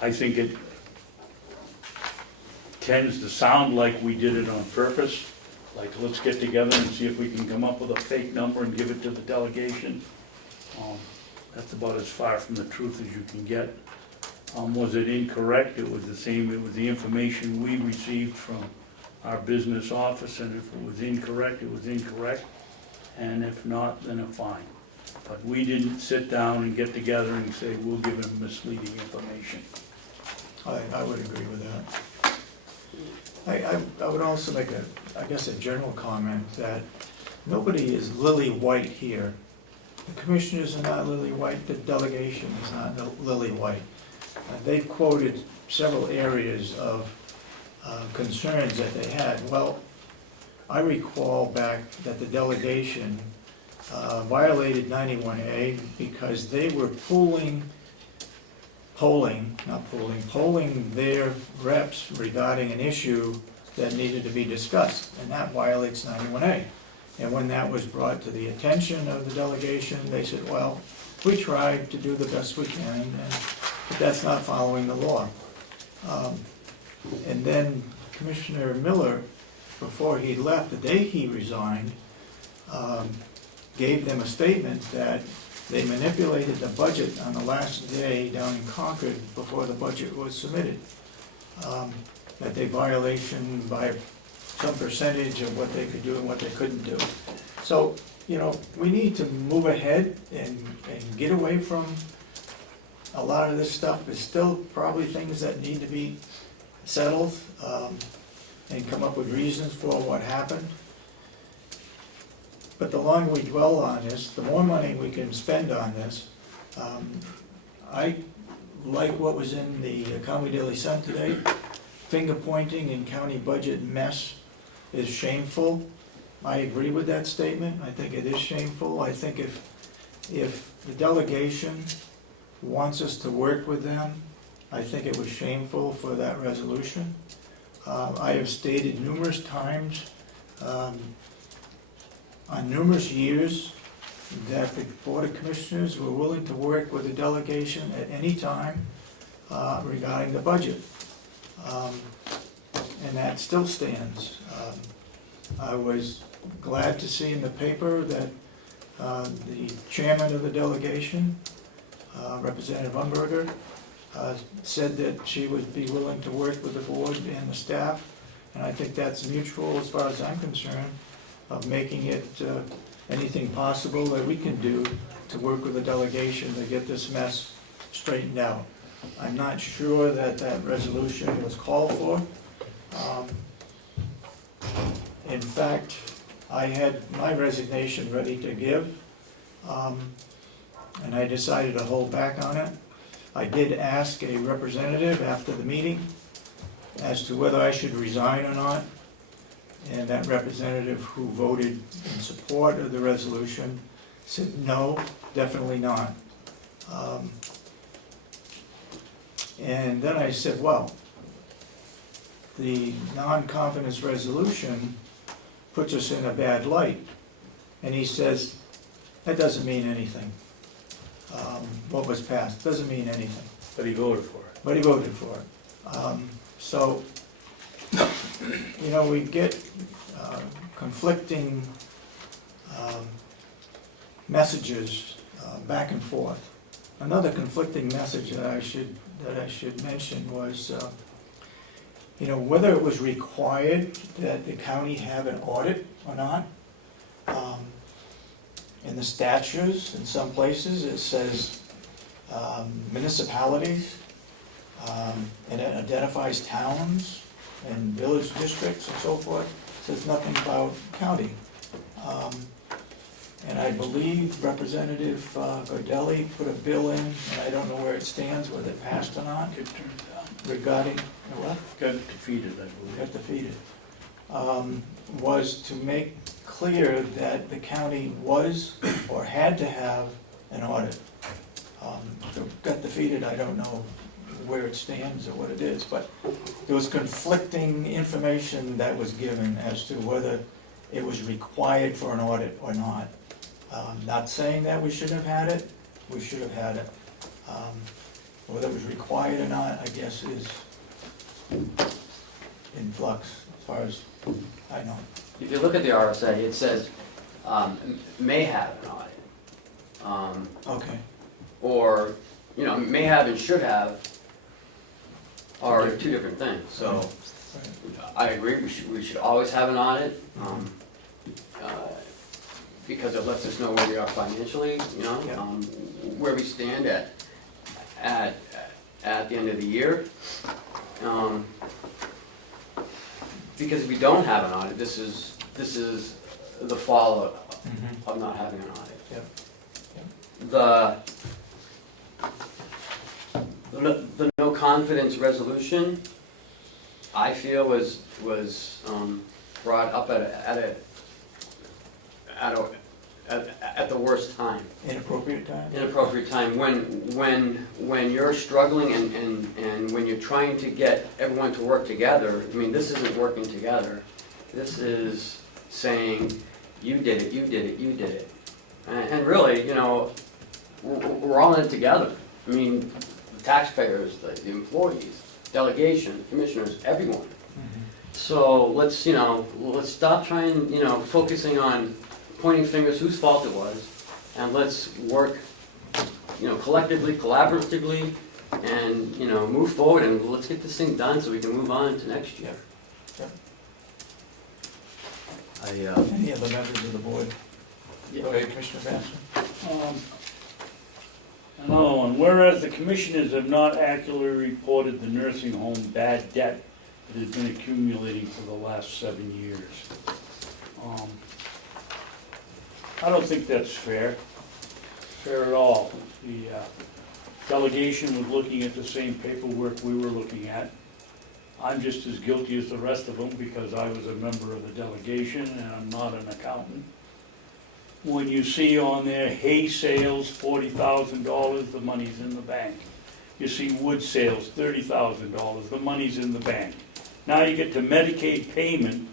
I think it tends to sound like we did it on purpose, like let's get together and see if we can come up with a fake number and give it to the delegation. That's about as far from the truth as you can get. Was it incorrect? It was the same, it was the information we received from our business office, and if it was incorrect, it was incorrect, and if not, then a fine. But we didn't sit down and get together and say, we'll give them misleading information. I would agree with that. I would also make I guess a general comment that nobody is lily white here. The commissioners are not lily white, the delegation is not lily white. They've quoted several areas of concerns that they had. Well, I recall back that the delegation violated 91A because they were polling their reps regarding an issue that needed to be discussed, and that violates 91A. And when that was brought to the attention of the delegation, they said, well, we tried to do the best we can, but that's not following the law. And then Commissioner Miller, before he left, the day he resigned, gave them a statement that they manipulated the budget on the last day down in Concord before the budget was submitted. That they violation by some percentage of what they could do and what they couldn't do. So, you know, we need to move ahead and get away from a lot of this stuff. There's still probably things that need to be settled, and come up with reasons for what happened. But the longer we dwell on this, the more money we can spend on this. I like what was in the County Daily Sun today. Finger pointing in county budget mess is shameful. I agree with that statement. I think it is shameful. I think if the delegation wants us to work with them, I think it was shameful for that resolution. I have stated numerous times, on numerous years, that the Board of Commissioners were willing to work with the delegation at any time regarding the budget. And that still stands. I was glad to see in the paper that the chairman of the delegation, Representative Umberger, said that she would be willing to work with the board and the staff. And I think that's mutual as far as I'm concerned, of making it anything possible that we can do to work with the delegation to get this mess straightened out. I'm not sure that that resolution was called for. In fact, I had my resignation ready to give, and I decided to hold back on it. I did ask a representative after the meeting as to whether I should resign or not, and that representative who voted in support of the resolution said no, definitely not. And then I said, well, the non-confidence resolution puts us in a bad light. And he says, that doesn't mean anything. What was passed doesn't mean anything. But he voted for it. But he voted for it. So, you know, we get conflicting messages back and forth. Another conflicting message that I should mention was, you know, whether it was required that the county have an audit or not. In the statutes, in some places, it says municipalities, and it identifies towns and village districts and so forth. It says nothing about county. And I believe Representative Gordelli put a bill in, and I don't know where it stands, whether it passed or not, It turned down. regarding, what? Got defeated, I believe. Got defeated. Was to make clear that the county was or had to have an audit. If it got defeated, I don't know where it stands or what it is, but there was conflicting information that was given as to whether it was required for an audit or not. Not saying that we should have had it, we should have had it. Whether it was required or not, I guess is in flux, as far as I know. If you look at the RSA, it says, may have an audit. Okay. Or, you know, may have and should have are two different things, so Right. I agree, we should always have an audit, because it lets us know where we are financially, you know, Yeah. where we stand at the end of the year. Because if we don't have an audit, this is the fallout of not having an audit. Yep. The no confidence resolution, I feel was brought up at the worst time. Inappropriate time? Inappropriate time, when you're struggling and when you're trying to get everyone to work together. I mean, this isn't working together. This is saying, you did it, you did it, you did it. And really, you know, we're all in it together. I mean, the taxpayers, the employees, delegation, commissioners, everyone. So let's stop trying, focusing on pointing fingers whose fault it was, and let's work collectively, collaboratively, and, move forward, and let's get this thing done so we can move on to next year. Yeah. I, Any other members of the board? Go ahead, Commissioner Babson. Another one, whereas the commissioners have not accurately reported the nursing home bad debt that has been accumulating for the last 7 years. I don't think that's fair at all. The delegation was looking at the same paperwork we were looking at. I'm just as guilty as the rest of them because I was a member of the delegation and I'm not an accountant. When you see on there hay sales, $40,000, the money's in the bank. You see wood sales, $30,000, the money's in the bank. Now you get to Medicaid payment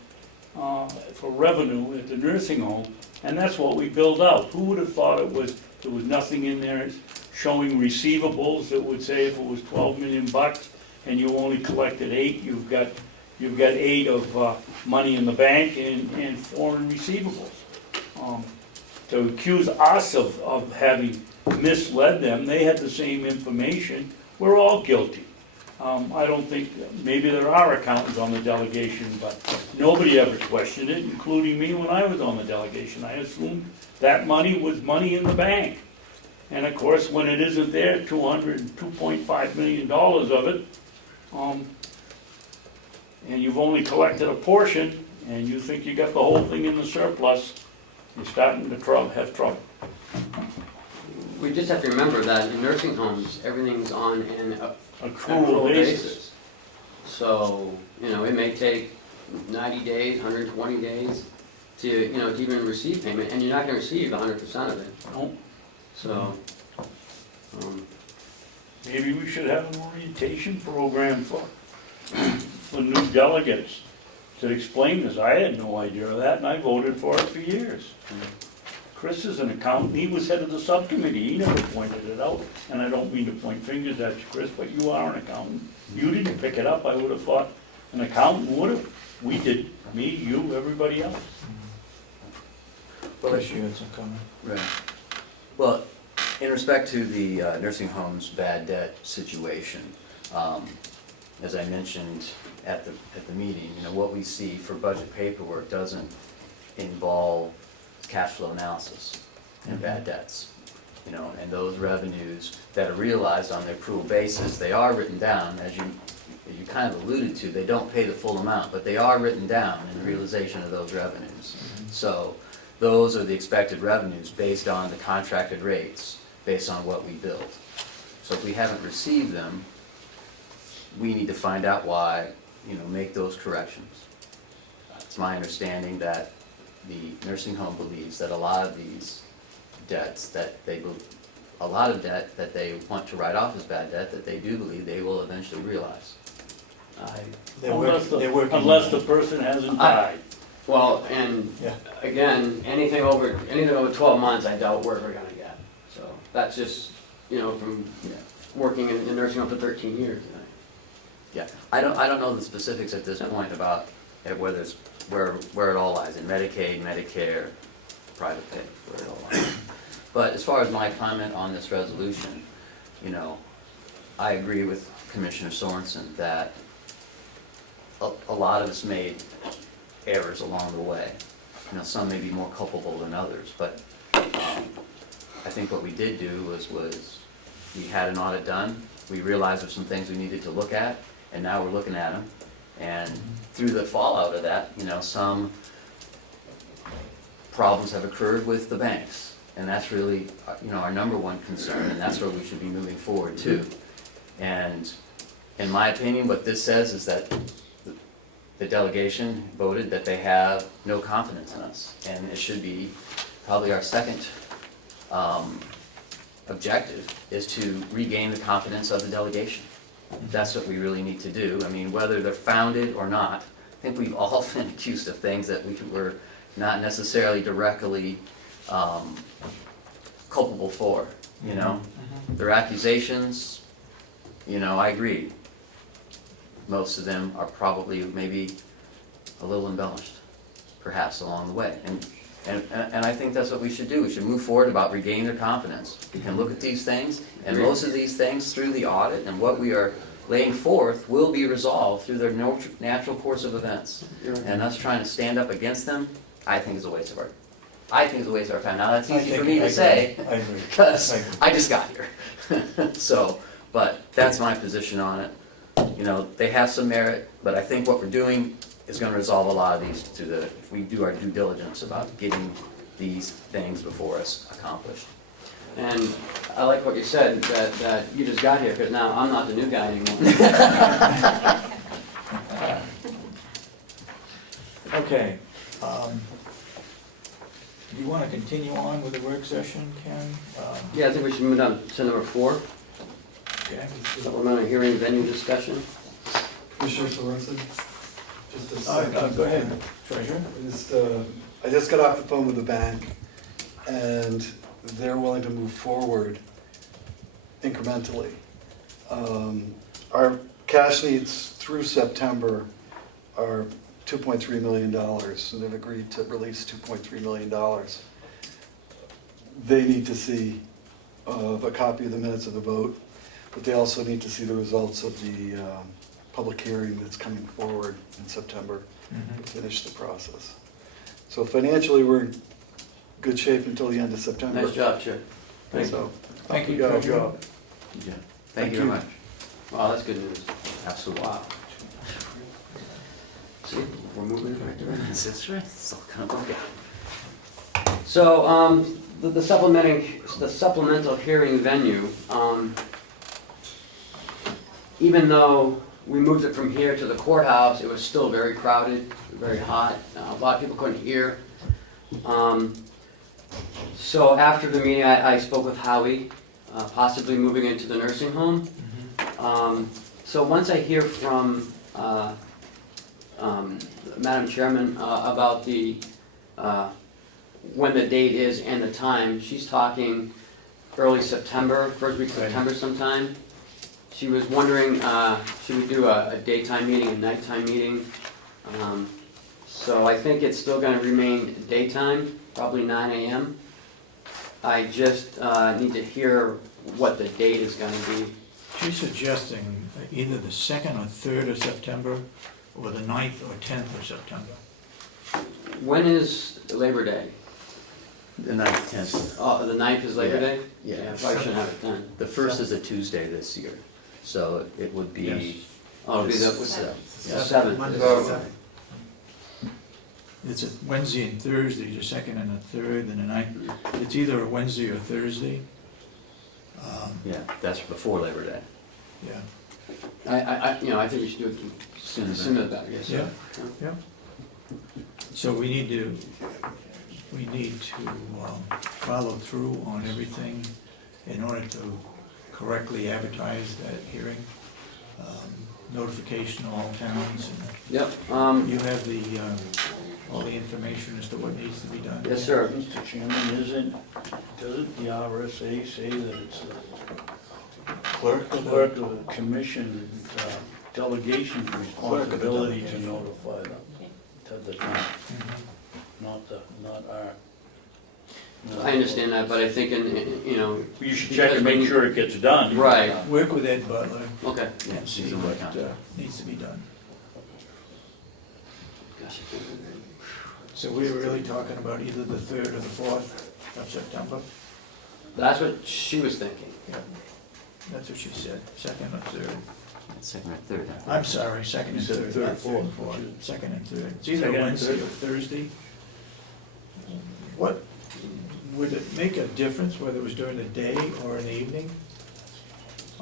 for revenue at the nursing home, and that's what we billed out. Who would have thought there was nothing in there showing receivables that would say if it was 12 million bucks and you only collected 8, you've got 8 of money in the bank and 4 in receivables. To accuse us of having misled them, they had the same information, we're all guilty. I don't think, maybe there are accountants on the delegation, but nobody ever questioned it, including me when I was on the delegation. I assumed that money was money in the bank. And of course, when it isn't there, $2.5 million of it, and you've only collected a portion, and you think you got the whole thing in the surplus, you're starting to have trouble. we just have to remember that in nursing homes, everything's on an Accrual basis. So, it may take 90 days, 120 days to even receive payment, and you're not gonna receive 100% of it. No. So, Maybe we should have an orientation program for new delegates to explain this. I had no idea of that, and I voted for it for years. Chris is an accountant, he was head of the subcommittee, he never pointed it out. And I don't mean to point fingers at you, Chris, but you are an accountant. You didn't pick it up, I would have thought an accountant would have. We did, me, you, everybody else. Bless you, it's a comment. right. Well, in respect to the nursing homes bad debt situation, as I mentioned at the meeting, what we see for budget paperwork doesn't involve cash flow analysis and bad debts. And those revenues that are realized on the accrual basis, they are written down, as you kind of alluded to, they don't pay the full amount, but they are written down in the realization of those revenues. So those are the expected revenues based on the contracted rates, based on what we billed. So if we haven't received them, we need to find out why, make those corrections. It's my understanding that the nursing home believes that a lot of these debts that they want to write off as bad debt, that they do believe they will eventually realize. Unless the person hasn't died. Well, and Yeah. again, anything over 12 months, I doubt we're ever gonna get. So that's just, from working in the nursing home for 13 years. Yeah, I don't know the specifics at this point about whether it's where it all lies, in Medicaid, Medicare, private pay, where it all lies. But as far as my comment on this resolution, I agree with Commissioner Sorensen that a lot of us made errors along the way. Some may be more culpable than others, but I think what we did do was we had an audit done, we realized there's some things we needed to look at, and now we're looking at them. And through the fallout of that, some problems have occurred with the banks. And that's really, our number one concern, and that's where we should be moving forward too. And in my opinion, what this says is that the delegation voted that they have no confidence in us. And it should be probably our second objective, is to regain the confidence of the delegation. That's what we really need to do. I mean, whether they're founded or not, I think we've all been accused of things that we were not necessarily directly culpable for, Their accusations, I agree. Most of them are probably maybe a little embellished, perhaps along the way. And And I think that's what we should do. We should move forward about regaining their confidence. We can look at these things, and most of these things through the audit and what we are laying forth will be resolved through their natural course of events. And us trying to stand up against them, I think is a waste of our, time. Now, that's easy for me to say, I agree. because I agree. I just got here. So, but that's my position on it. You know, they have some merit, but I think what we're doing is gonna resolve a lot of these if we do our due diligence about getting these things before us accomplished. And I like what you said, that you just got here, because now I'm not the new guy anymore. Okay. You want to continue on with the work session, Ken? Yeah, I think we should move on to number 4, Okay. supplemental hearing venue discussion. Commissioner Sorensen, just a Go second. ahead, Treasurer. I just got off the phone with the bank, and they're willing to move forward incrementally. Our cash needs through September are $2.3 million, and they've agreed to release $2.3 million. They need to see a copy of the minutes of the vote, but they also need to see the results of the public hearing that's coming forward in September to finish the process. So financially, we're in good shape until the end of September. Nice job, Chair. So, Thank you, we got a Treasurer. job. Yeah. Thank you very much. Wow, that's good news. Absolutely. Wow. See, we're moving in the right direction. That's right. It's all kind of work out. So, the supplemental hearing venue, even though we moved it from here to the courthouse, it was still very crowded, very hot. A lot of people couldn't hear. So after the meeting, I spoke with Howie, possibly moving into the nursing home. So once I hear from Madam Chairman about the when the date is and the time, she's talking early September, first week of September sometime. She was wondering, should we do a daytime meeting, a nighttime meeting? So I think it's still gonna remain daytime, probably 9 a.m. I just need to hear what the date is gonna be. She's suggesting either the 2nd or 3rd of September, or the 9th or 10th of September. When is Labor Day? The 9th, 10th. Oh, the 9th is Labor Yeah. Day? Yeah. Probably shouldn't have it then. The 1st is a Tuesday this year, so it would be. Yes. Oh, it'll be the Yeah. 7th. Monday, So- Saturday. It's a Wednesday and Thursday, the 2nd and the 3rd, and the 9th. It's either a Wednesday or Thursday. Yeah, that's before Labor Day. Yeah. I think you should do it sooner the better, yes. Yeah. Yeah. So we need to follow through on everything in order to correctly advertise that hearing. Notification to all towns. Yep, You have all the information as to what needs to be done. yes, sir. Mr. Chairman, doesn't the RSA say that it's the Clerk clerk of the commission delegation's responsibility to notify them to the town, not our. I understand that, but I think You should check and make sure it gets done. Right. Work with Ed Butler Okay. and see he's a what work on needs to be done. Gosh, I can't remember. So we're really talking about either the 3rd or the 4th of September? That's what she was thinking. Yeah, that's what she said, 2nd or 3rd. 2nd or 3rd. I'm sorry, 2nd and You said 3rd, third, not 3rd and fourth. 4th, 2nd and 3rd. It's either Second and Wednesday third. or Thursday. What, would it make a difference whether it was during the day or in the evening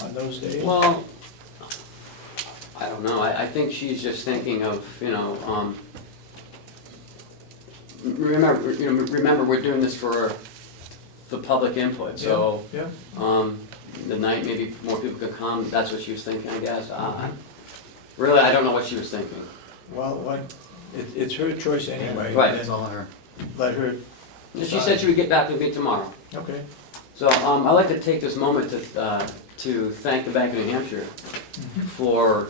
on those days? Well, I don't know, I think she's just thinking of, remember, we're doing this for the public input, so, Yeah, the night maybe more people could come, that's what she was thinking, I guess. Really, I don't know what she was thinking. well, it's her choice anyway. Right. then It's all her. Let her She decide. said she would get back with me tomorrow. Okay. So, I'd like to take this moment to thank the Bank of New Hampshire for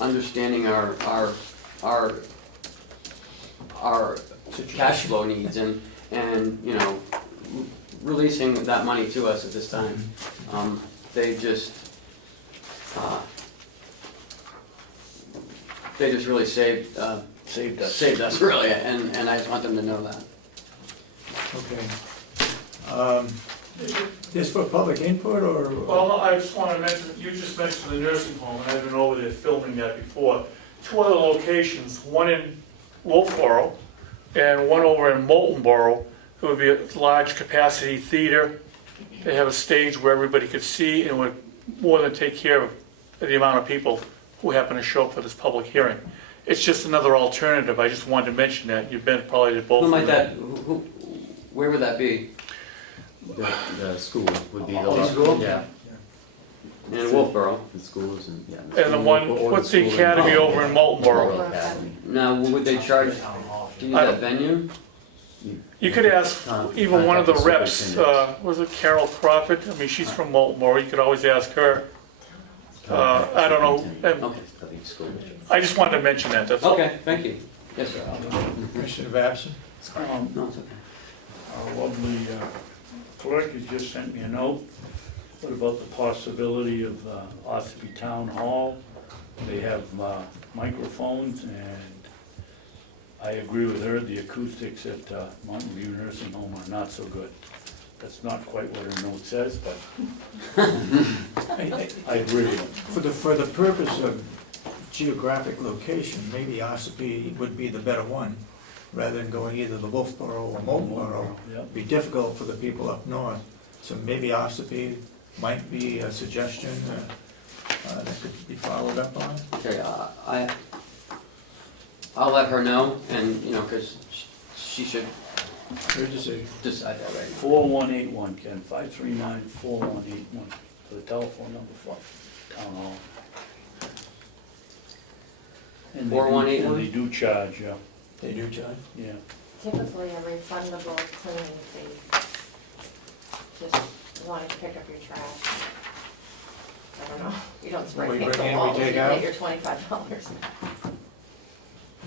understanding our situation. cash flow needs and, you know, releasing that money to us at this time. They just really saved us really, and I just want them to know that. Okay. This for public input or? Well, no, I just wanna mention, you just mentioned the nursing home, and I've been over there filming that before. 2 other locations, one in Wolfboro and one over in Moultonboro. It would be a large capacity theater. They have a stage where everybody could see and would more than take care of the amount of people who happen to show up for this public hearing. It's just another alternative, I just wanted to mention that, you've been probably to both Who of might them. where would that be? The school would be the. The school? Yeah. In Wolfboro? The schools and, yeah. And the one, what's the academy over in Moultonboro? Now, would they charge to use that venue? You could ask even one of the reps, was it Carroll Crawford? I mean, she's from Moultonboro, you could always ask her. I don't know, Okay. I just wanted to mention that, that's all. Okay, thank you. Yes, sir. Commissioner Babson? No, it's okay. Our lovely clerk has just sent me a note. What about the possibility of Ossipee Town Hall? They have microphones, and I agree with her, the acoustics at Mountain View Nursing Home are not so good. That's not quite what her note says, but I agree with her. For the purpose of geographic location, maybe Ossipee would be the better one, rather than going either the Wolfboro or Moultonboro. Yep. It'd be difficult for the people up north. So maybe Ossipee might be a suggestion that could be followed up on. Okay, I'll let her know, and, you know, because she should Your decision. decide that right now. 4181, Ken, 539-4181, for the telephone number for Town Hall. And they do- 4181? And they do charge, yeah, They do, John? yeah. Typically a refundable cleaning fee. Just wanting to pick up your trash. I don't know, you don't spray We paint bring the in, we walls, you take get out? your $25.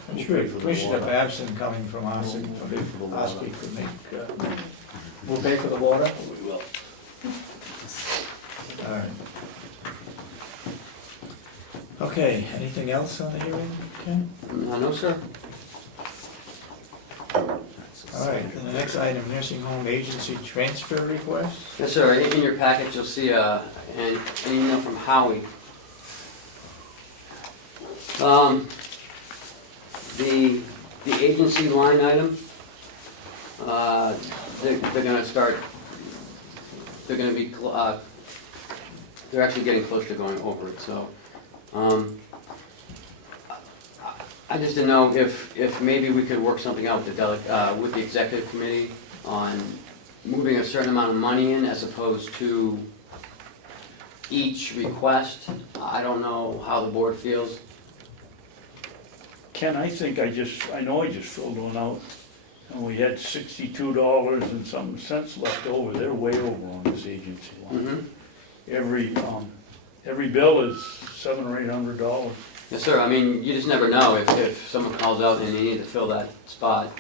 I'm sure Commissioner Babson coming from Ossipee could make, we'll pay for the water? We will. All right. Okay, anything else on the hearing, Ken? No, sir. All right, then the next item, nursing home agency transfer request. Yes, sir. In your package, you'll see an email from Howie. The agency line item, they're gonna start, they're gonna be, they're actually getting close to going over it, so. I just didn't know if maybe we could work something out with the executive committee on moving a certain amount of money in as opposed to each request. I don't know how the board feels. Ken, I think I know I just filled one out, and we had $62 and some cents left over. They're way over on this agency line. Every bill is $700 or $800. Yes, sir. I mean, you just never know if someone calls out and they need to fill that spot.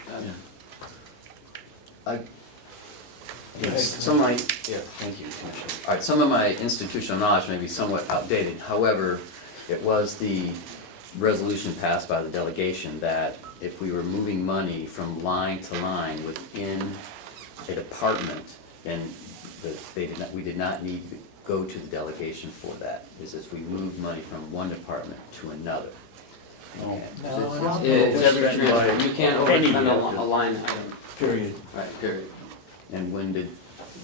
Some of my, thank you, Commissioner. All right, some of my institutional knowledge may be somewhat outdated. However, it was the resolution passed by the delegation that if we were moving money from line to line within a department, then we did not need to go to the delegation for that. It's if we moved money from one department to another. No. It's every transfer. You can't overspend a line item. Period. Right, period. And when did,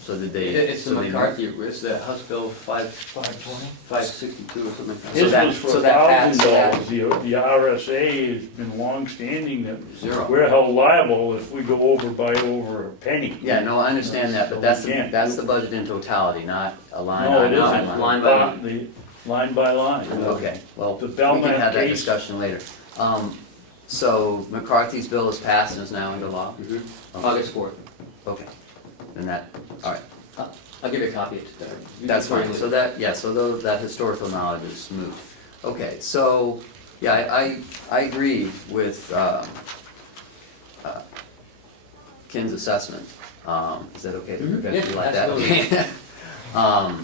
so did they? It's the so they- McCarthy, it's the House Bill 520? 562 or something like that. This that- was for so that passed $1,000. The RSA has been long-standing that Zero. we're held liable if we go over by over a penny. Yeah, no, I understand that, So but we can't. that's the budget in totality, not a line No, it item. isn't. line by line. Line by line. Okay, well, The we can Belknap have that case- discussion later. So McCarthy's bill is passed and is now into law? Mhm. Okay. August 4th. Okay, then that, all right, I'll give you a copy of it. that's fine, so that historical knowledge is smooth. Okay, so, yeah, I agree with Ken's assessment. Is that okay to Mhm. project you Yeah, like that? absolutely. Okay.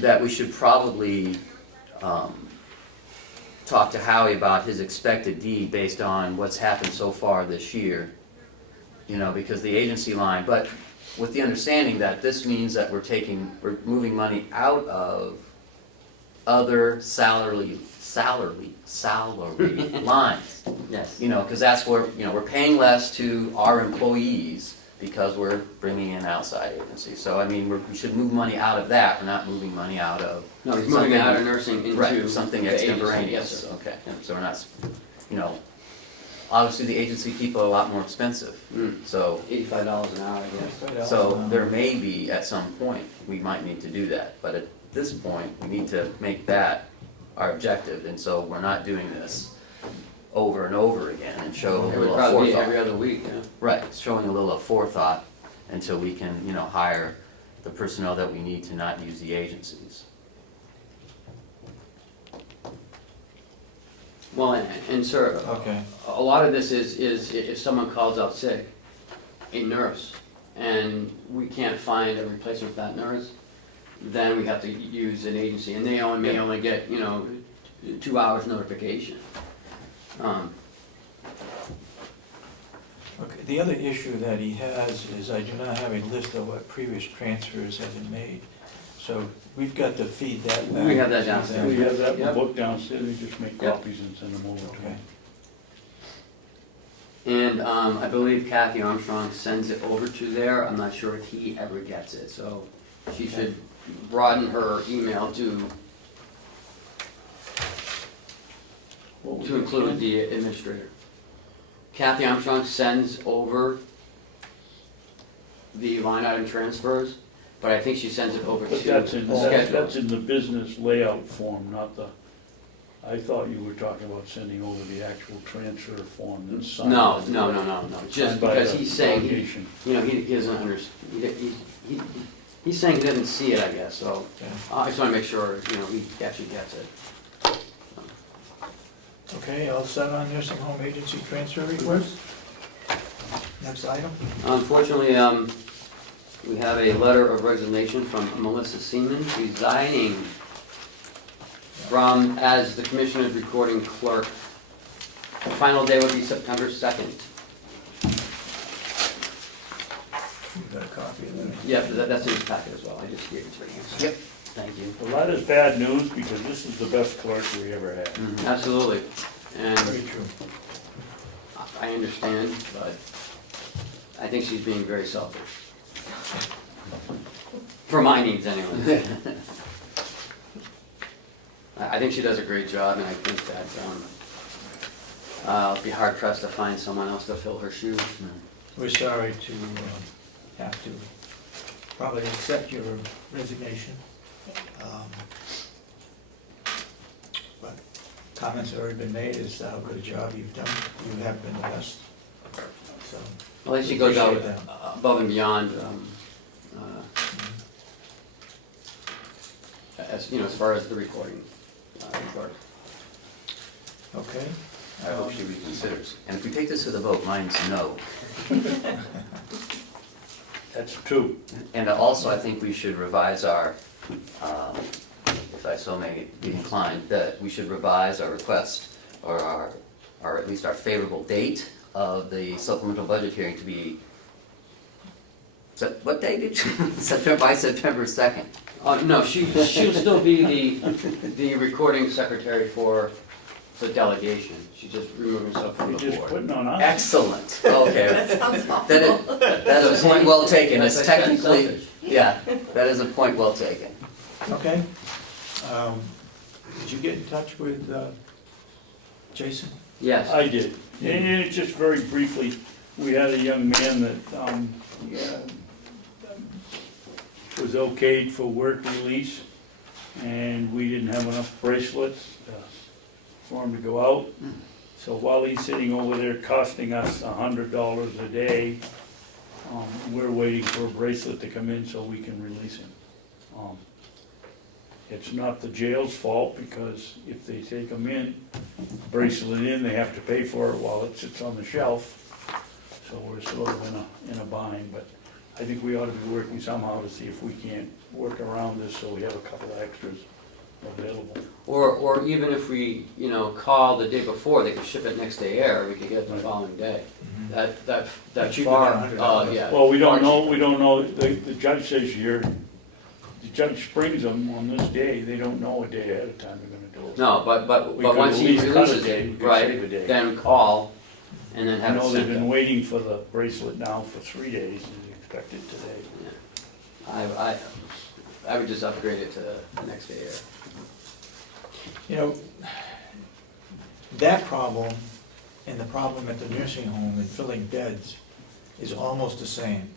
That we should probably talk to Howie about his expected deed based on what's happened so far this year. You know, because the agency line, but with the understanding that this means that we're moving money out of other salary lines. Yes. You know, because that's where, you know, we're paying less to our employees because we're bringing in outside agencies. So, I mean, we should move money out of that, we're not moving money out of. No, he's moving something- out of nursing into. Right, something the agency. extemporaneous. Yes, sir. Okay, so we're not, you know, obviously the agency people are a lot more expensive, Mm. so. $85 an hour, I guess. So there may be, at some point, we might need to do that, but at this point, we need to make that our objective, and so we're not doing this over and over again and show a It would little probably be forethought. every other week, yeah. Right, showing a little forethought until we can, you know, hire the personnel that we need to not use the agencies. Well, and sir, Okay. a lot of this is if someone calls out sick, a nurse, and we can't find a replacement for that nurse, then we have to use an agency, and they may only get, you know, 2 hours notification. Okay, the other issue that he has is I do not have a list of what previous transfers have been made. So we've got to feed that back. We have that to downstairs. them. We have that Yep. book downstairs, we just make Yep. copies and send them over to Okay. them. And I believe Kathy Armstrong sends it over to there, I'm not sure if he ever gets it, so she should broaden her email to What was to it, include Ken? the administrator. Kathy Armstrong sends over the line item transfers, but I think she sends it over to But that's in, the schedule. that's in the business layout form, not the, I thought you were talking about sending over the actual transfer form that's signed. No, just Signed by because the he's saying, delegation. he doesn't he's saying he doesn't see it, I guess, so Okay. I just wanna make sure, you know, he actually gets it. Okay, all set on nursing home agency transfer request? Next item? Unfortunately, we have a letter of resignation from Melissa Seaman, resigning from, as the Commissioner's recording clerk. The final day would be September 2nd. You got a copy of that? Yep, that's in his packet as well, I just gave it to you. Yep. Thank you. Well, that is bad news, because this is the best clerk we ever had. Absolutely, and Very true. I understand, but I think she's being very selfish. For my needs, anyway. I think she does a great job, and I think that I'll be hard pressed to find someone else to fill her shoes. We're sorry to have to probably accept your resignation. But comments have already been made as to how good a job you've done. You have been the best. So, Well, at least she goes out Appreciate that. above and beyond, as, you know, as far as the recording clerk. okay. I hope she reconsiders. And if we take this to the vote, mine's no. That's two. And also, I think we should revise our, if I so may be inclined, that we should revise our request, or at least our favorable date of the supplemental budget hearing to be, what day did you, by September 2nd? No, she'll still be the recording secretary for the delegation. She's just removing herself from You're the just board. putting on us. Excellent, okay. That sounds awful. That is a point well taken, That's it's like technically, selfish. yeah, that is a point well taken. Okay. Did you get in touch with Jason? Yes. I did. And it just very briefly, we had a young man that was okayed for work release, and we didn't have enough bracelets for him to go out. So while he's sitting over there costing us $100 a day, we're waiting for a bracelet to come in so we can release him. It's not the jail's fault, because if they take them in, bracelet in, they have to pay for it while it sits on the shelf. So we're sort of in a bind, but I think we ought to be working somehow to see if we can't work around this so we have a couple of extras available. Or even if we, call the day before, they could ship it next day air, we could get it the following day. That's Cheaper far, than $100. yeah. Well, we don't know, the judge says the judge springs them on this day, they don't know a day ahead of time they're gonna do it. No, but We could once at he least cut a releases day, we it, could save a right, day. then call and then I have it know they've sent been up. waiting for the bracelet now for 3 days and they expect it today. I would just upgrade it to the next day air. You know, that problem and the problem at the nursing home in filling beds is almost the same.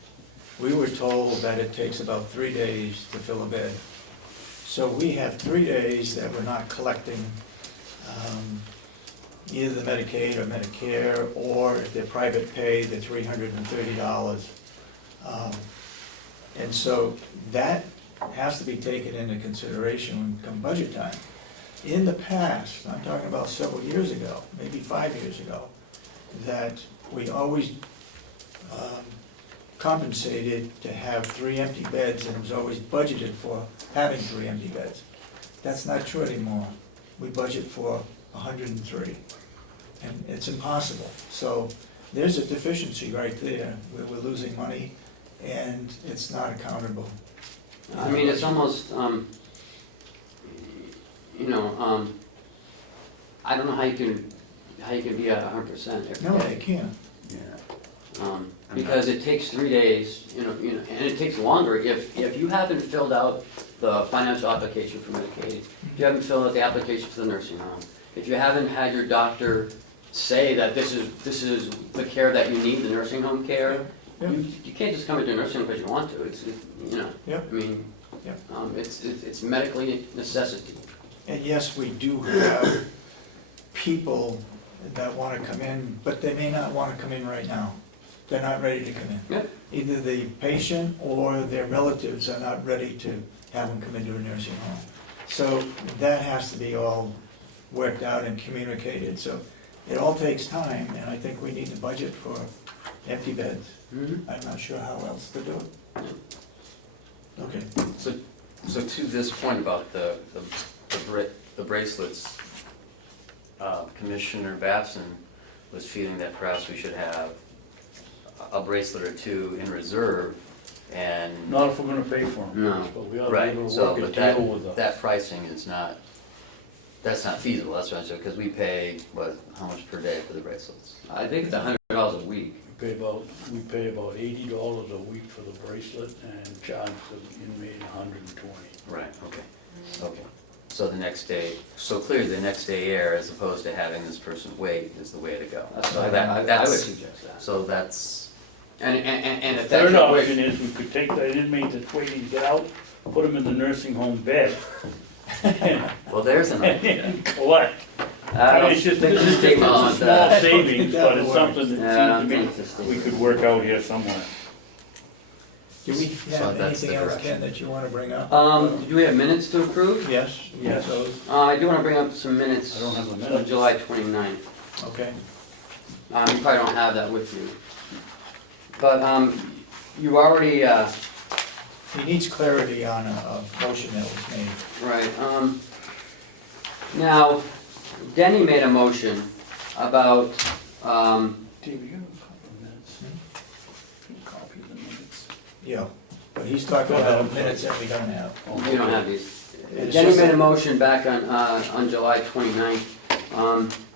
We were told that it takes about 3 days to fill a bed. So we have 3 days that we're not collecting either the Medicaid or Medicare, or if they're private pay, they're $330. And so that has to be taken into consideration when come budget time. In the past, I'm talking about several years ago, maybe 5 years ago, that we always compensated to have 3 empty beds, and it was always budgeted for having 3 empty beds. That's not true anymore. We budget for 103, and it's impossible. So there's a deficiency right there, where we're losing money, and it's not accountable. I mean, it's almost, I don't know how you can be at 100% every No, day. they can't. Because it takes 3 days, and it takes longer if you haven't filled out the financial application for Medicaid, if you haven't filled out the application for the nursing home, if you haven't had your doctor say that this is the care that you need, the nursing home care, Yeah. you can't just come into a nursing home because you want to. Yep. I mean, Yep. it's medically necessity. And yes, we do have people that want to come in, but they may not want to come in right now. They're not ready to come in. Yep. Either the patient or their relatives are not ready to have them come into a nursing home. So that has to be all worked out and communicated. So it all takes time, and I think we need to budget for empty beds. Mhm. I'm not sure how else to do it. Okay. So to this point about the bracelets, Commissioner Babson was feeling that perhaps we should have a bracelet or 2 in reserve, and. Not if we're gonna pay for them. No. But we ought to be Right, able to so, work a but that, deal with them. that pricing is not, that's not feasible, that's what I'm saying, because we pay, how much per day for the bracelets? I think it's $100 a week. We pay about $80 a week for the bracelet and charge the inmate $120. Right, okay. So the next day, so clearly the next day air, as opposed to having this person wait, is the way to go. That's So what I would that's- suggest that. So that's, And if that's Third your option wish, is we could take that inmate that's waiting to get out, put him in the nursing home bed, well, there's an and idea. then collect. I don't It's just, think this the is state just a wants small that. savings, that but it's would something Yeah, I don't that think seems the to me state. we could work out here somewhere. Do we So have that's the anything else, direction. Ken, that you want to bring up? Do we have minutes to approve? Yes? Yes. Those? I do want to bring up some minutes I don't have the of minutes. July 29th. Okay. You probably don't have that with you. But you already, He needs clarity on a motion that was made. right, now, Denny made a motion about, Dave, you have a couple of minutes? Can you copy the minutes? Yeah, but he's talking about minutes that we don't have. you don't have these. It's Denny just made that- a motion back on July 29th.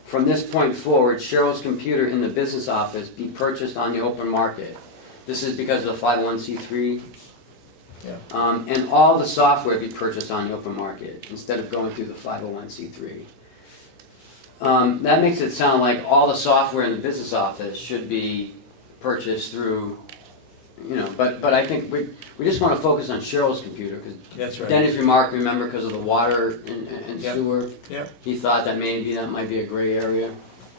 From this point forward, Cheryl's computer in the business office be purchased on the open market. This is because of the 501c3. Yeah. And all the software be purchased on the open market instead of going through the 501c3. That makes it sound like all the software in the business office should be purchased through, but I think we just want to focus on Cheryl's computer, because That's right. Denny's remark, remember, because of the water and Yep. sewer, Yep. he thought that maybe that might be a gray area.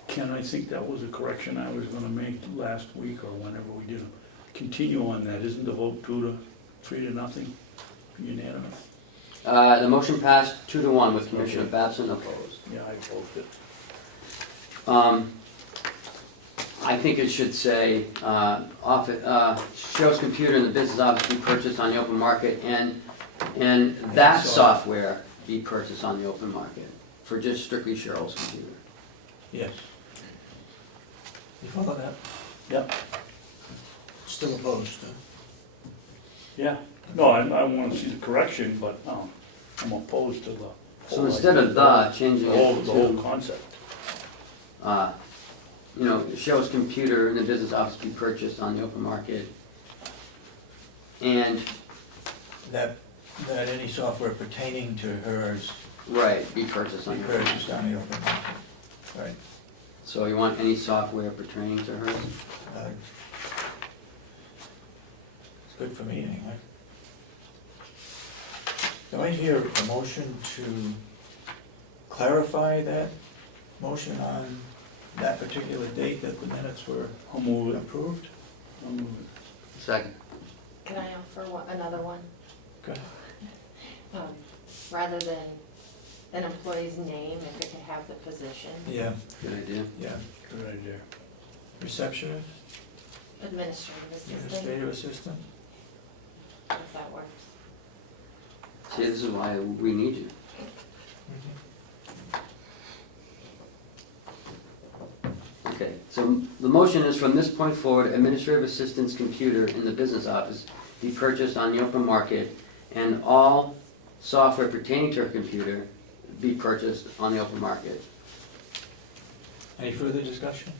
Ken, I think that was a correction I was gonna make last week or whenever we did. Continue on that, isn't the vote 3-0, unanimous? The motion passed 2-1 with Commissioner Babson opposed. Yeah, I voted it. I think it should say, Cheryl's computer in the business office be purchased on the open market, and that software be purchased on the open market, for just strictly Cheryl's computer. Yes. You follow that? Yep, Still opposed, huh? yeah. No, I want to see the correction, but no, I'm opposed to the whole. So instead of the, changing The it whole to, concept. Cheryl's computer in the business office be purchased on the open market. And, That any software pertaining to hers right, be purchased be on the open market. purchased on the open market. Right. So you want any software pertaining to hers? It's good for me anyway. Do I hear a motion to clarify that motion on that particular date that the minutes were I'll move it. approved? I'll move it. Second. Can I offer another one? Good. Rather than an employee's name, if it could have the position, Yeah, Good idea. yeah. Good idea. Receptionist, administrative assistant, administrative assistant? if that works. See, this is why we need you. Okay, so the motion is, from this point forward, administrative assistant's computer in the business office be purchased on the open market, and all software pertaining to her computer be purchased on the open market. Any further discussion?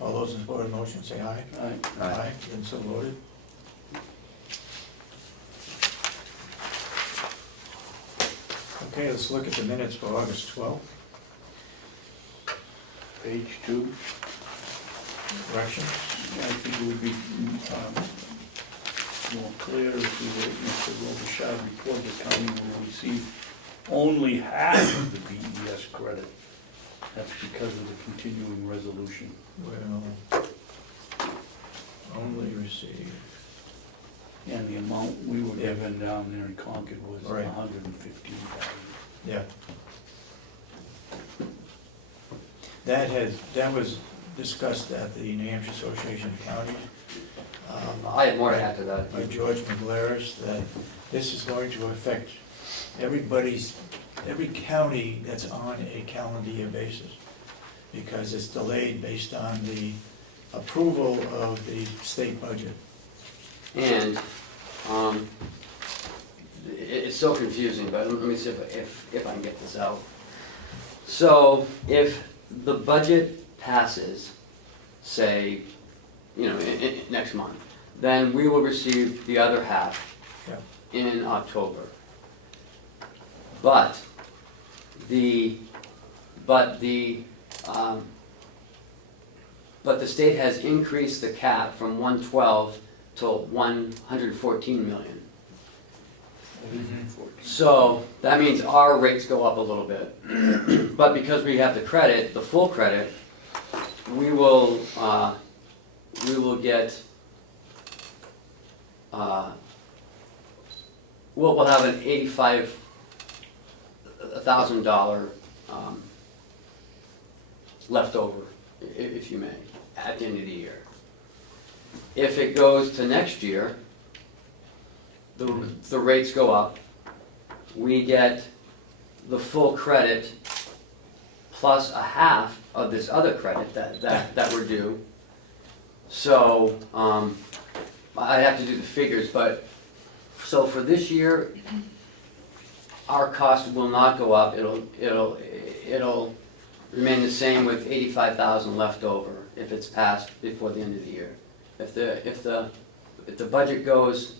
All those in support of the motion say aye. Aye. Aye. And so voted. Okay, let's look at the minutes for August 12th. Page 2. Corrections? I think it would be more clear if we wrote, Mr. Robichaud report the county will receive only half of the BES credit. That's because of the continuing resolution. Will only receive. And the amount we were given down there in Concord was Right. $115,000. Yeah. That was discussed at the New Hampshire Association of Counties. I have more to add to that. By George McLaris, that this is going to affect every county that's on a calendar year basis, because it's delayed based on the approval of the state budget. And, it's so confusing, but let me see if I can get this out. So, if the budget passes, say, next month, then we will receive the other half Yeah. in October. But the state has increased the cap from 112 to 114 million. So that means our rates go up a little bit. But because we have the credit, the full credit, we will get, we'll have an $85,000 left over, if you may, at the end of the year. If it goes to next year, the rates go up, we get the full credit plus a half of this other credit that we're due. So, I'd have to do the figures, but, so for this year, our cost will not go up, it'll remain the same with 85,000 left over if it's passed before the end of the year. If the budget goes,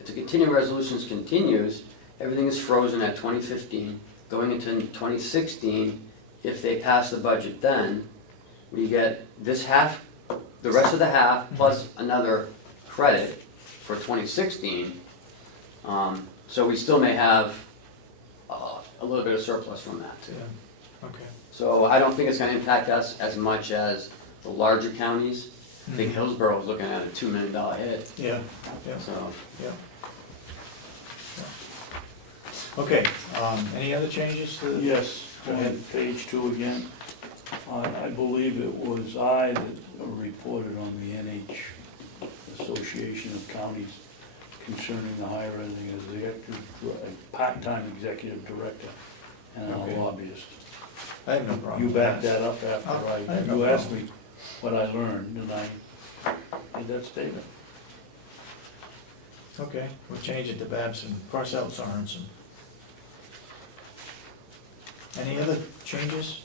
if the continuing resolutions continues, everything is frozen at 2015. Going into 2016, if they pass the budget then, we get this half, the rest of the half, plus another credit for 2016. So we still may have a little bit of surplus from that too. Yeah. Okay. So I don't think it's gonna impact us as much as the larger counties. I think Hillsborough was looking at a $2 million hit, Yeah, yeah, so. yeah. Okay, any other changes to the? Yes, go ahead, page 2 again. I believe it was I that reported on the NH Association of Counties concerning the hiring of the part-time executive director and a Okay. lobbyist. I have no problem You with backed that. that up after I have no you asked problem. me what I learned, and I made that statement. Okay, we'll change it to Babson, cross out Sorensen. Any other changes?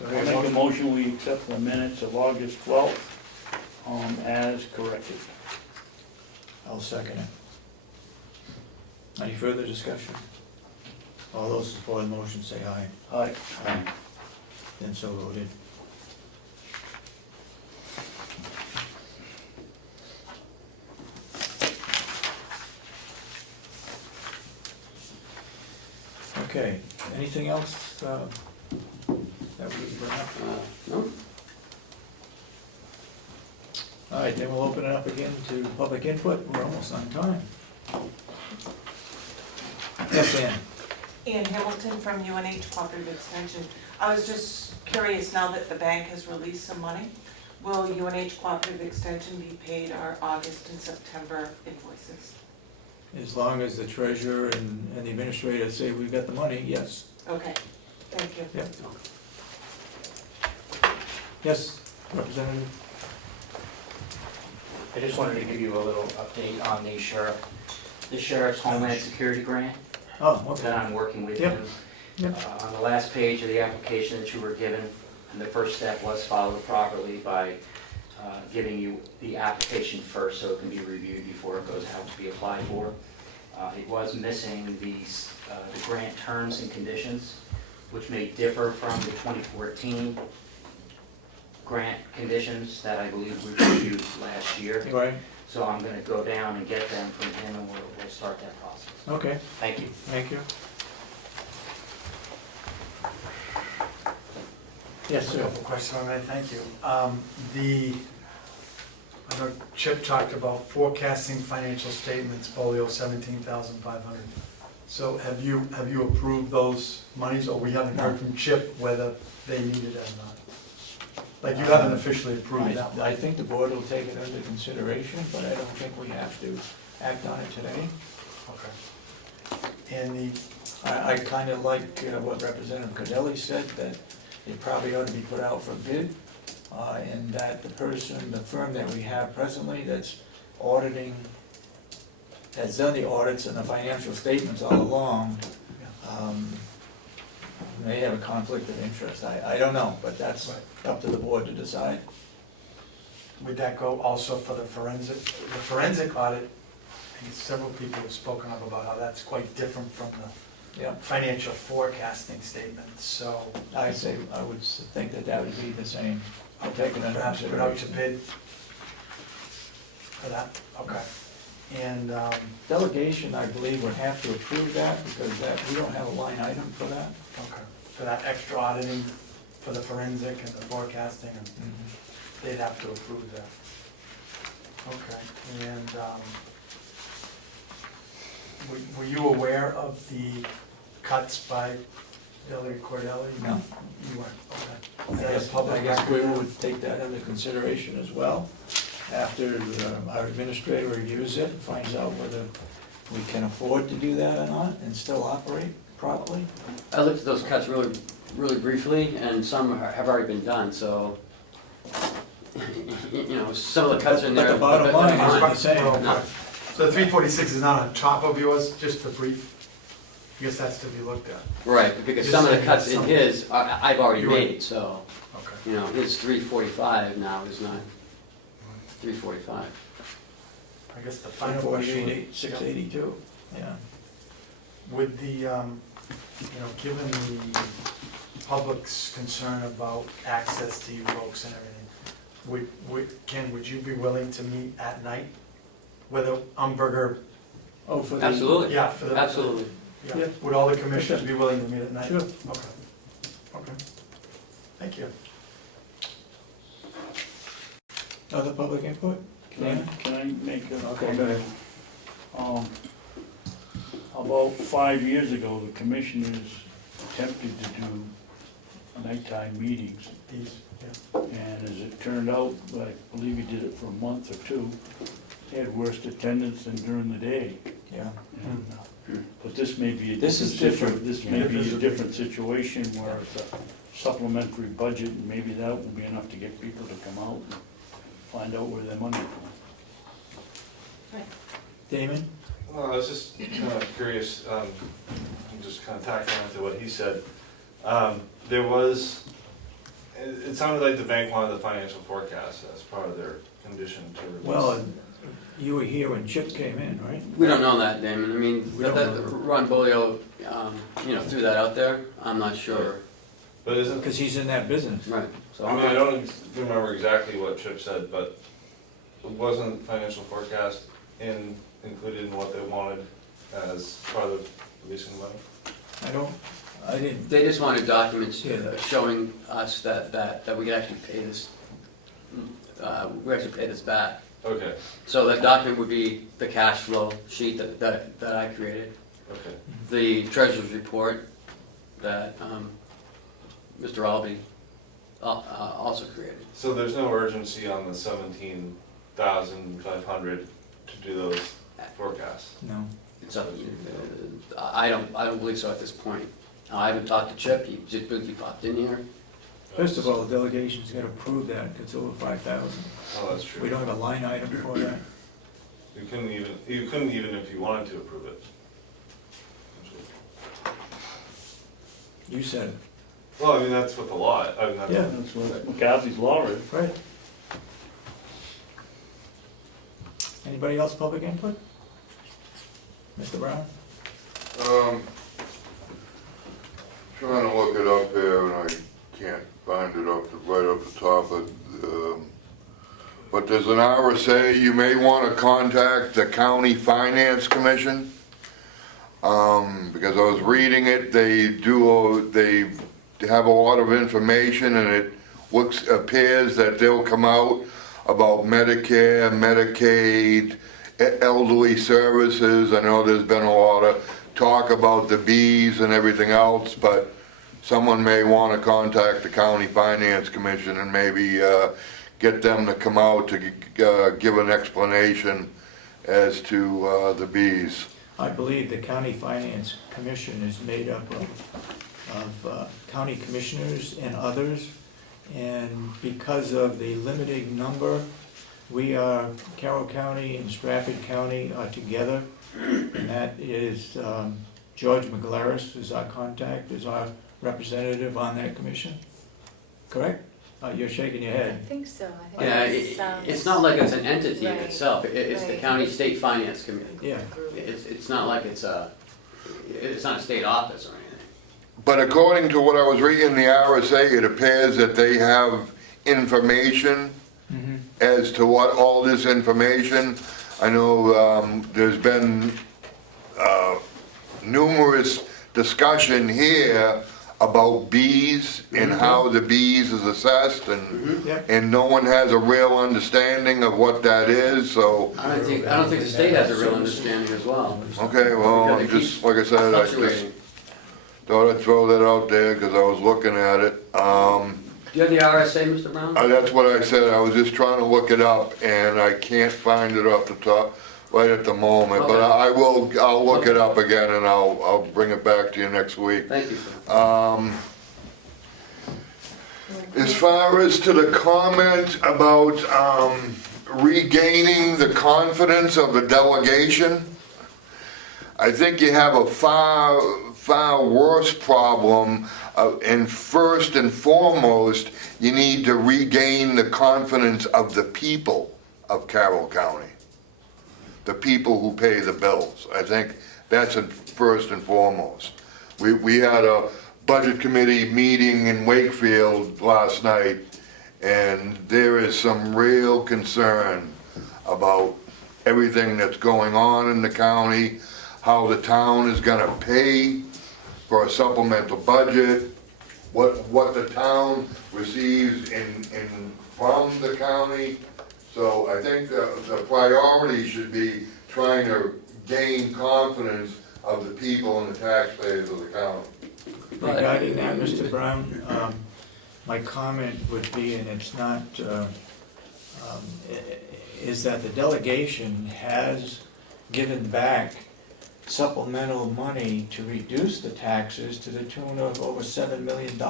Do I I hear a make a motion? motion, we accept the minutes of August 12th as corrected. I'll second it. Any further discussion? All those in support of the motion say aye. Aye. Aye. Then so voted. Okay, anything else that we can bring up? No? All right, then we'll open it up again to public input. We're almost on time. Yes, Ann? Ann Hamilton from UNH Cooperative Extension. I was just curious, now that the bank has released some money, will UNH Cooperative Extension be paid our August and September invoices? As long as the treasurer and the administrator say we've got the money, yes. Okay, thank you. Yep. Yes, Representative? I just wanted to give you a little update on the sheriff's Homeland Security grant Oh, okay. that I'm working with Yep. him. Yep. On the last page of the application that you were given, and the first step was followed properly by giving you the application first so it can be reviewed before it goes out to be applied for. It was missing the grant terms and conditions, which may differ from the 2014 grant conditions that I believe we reviewed last year. Right, So I'm gonna go down and get them from him, and we'll start that process. okay, Thank you. thank you. Yes, A sir. couple questions on that, thank you. I know Chip talked about forecasting financial statements, polio 17,500. So have you approved those monies, or we haven't heard from Chip whether they need it or not? Like, you haven't officially approved that? I think the board will take it under consideration, but I don't think we have to act on it today. Okay. And I kind of like what Representative Cadelli said, that it probably ought to be put out for bid, and that the firm that we have presently that's auditing, has done the audits and the financial statements all along, may have a conflict of interest. I don't know, but that's up to the board to decide. would that go also for the forensic? The forensic audit, I think several people have spoken up about how that's quite different from the Yeah, financial forecasting statements, so I would think that would be the same. I'll take it under perhaps put out to consideration. bid for that, okay. And, Delegation, I believe, would have to approve that, because we don't have a line item for that. okay, for that extra auditing, for the forensic and the forecasting, and they'd have to approve that. Okay, and, were you aware of the cuts by Billy Cordelli? No. You weren't, okay. I Is that a guess public we record? would take that under consideration as well, after our administrator reviews it and finds out whether we can afford to do that or not, and still operate properly. I looked at those cuts really, really briefly, and some have already been done, so, you know, some of the cuts in there. But the bottom line is they're the fine. same. No. So the 346 is not on top of yours, just the brief? I guess that's to be looked at. Right, because some of the cuts in his, I've already You were- made, so, Okay. you know, his 345 now is not 345. I guess the final question. 682, yeah. Would the, you know, given the public's concern about access to you folks and everything, Ken, would you be willing to meet at night with a Umberger? Oh, for the. Absolutely. Yeah, for the. Absolutely. Yeah, would all the commissioners be willing to meet at night? Sure. Okay, okay. Thank you. Other public input? Can I make a Okay, go ahead. About 5 years ago, the commissioners attempted to do nighttime meetings. These, yeah. And as it turned out, I believe he did it for a month or two, he had worse attendance than during the day. Yeah. And, but this may be a This is different, different. this may be a different situation where it's a supplementary budget, and maybe that will be enough to get people to come out and find out where their money's going. Damon? Well, I was just kind of curious, I'm just kind of tacking on to what he said. There was, it sounded like the bank wanted the financial forecast as part of their condition to release. Well, you were here when Chip came in, right? We don't know that, Damon. I mean, We don't know. Ron Bolio, threw that out there. I'm not sure. But isn't, Because he's in that business. Right. So I mean, I don't remember exactly what Chip said, but wasn't financial forecast included in what they wanted as part of releasing the money? I didn't, They just wanted documents Yeah. showing us that we could actually pay this, back. Okay, So that document would be the cash flow sheet that I created, okay. the treasurer's report that Mr. Albee also created. So there's no urgency on the 17,500 to do those forecasts? no. It's up, I don't believe so at this point. I haven't talked to Chip, he just he popped in here. First of all, the delegation's got to prove that, it's over 5,000. Oh, that's true. We don't have a line item for that. You couldn't even if you wanted to approve it. You said it. Well, I mean, that's what the law, I mean, that's. Yeah. That's what McCarthy's law is. Right. Anybody else public input? Mr. Brown? Trying to look it up here and I can't find it right up the top of, but there's an RSA, you may want to contact the County Finance Commission. Because I was reading it, they have a lot of information and it appears that they'll come out about Medicare, Medicaid, elderly services. I know there's been a lot of talk about the bees and everything else, but someone may want to contact the County Finance Commission and maybe get them to come out to give an explanation as to the bees. I believe the County Finance Commission is made up of county commissioners and others. And because of the limited number, Carroll County and Stratford County are together. And that is George McGlaris is our contact, is our representative on that commission. Correct? You're shaking your I head. think so. I Yeah, think it's not like it's an entity in Right, itself, it's the right. County State Finance Committee. Yeah. It's not like it's not a state office or anything. But according to what I was reading in the RSA, it appears that they have information as to what all this information. I know there's been numerous discussion here about bees and how the bees is assessed and no one has a real understanding of what that is, so. I don't think the state has a real understanding as well. Okay, well, I'm just, like I said, I just Fluctuating. thought I'd throw that out there because I was looking at it. Do you have the RSA, Mr. Brown? That's what I said, I was just trying to look it up and I can't find it off the top right at the moment, but Okay. I'll look it up again and I'll bring it back to you next week. Thank you, sir. As far as to the comment about regaining the confidence of the delegation, I think you have a far worse problem, and first and foremost, you need to regain the confidence of the people of Carroll County, the people who pay the bills. I think that's first and foremost. We had a budget committee meeting in Wakefield last night, and there is some real concern about everything that's going on in the county, how the town is gonna pay for a supplemental budget, what the town receives from the county. So I think the priority should be trying to gain confidence of the people and the taxpayers of the county. But- Regarding that, Mr. Brown, my comment would be, and it's not, is that the delegation has given back supplemental money to reduce the taxes to the tune of over $7 million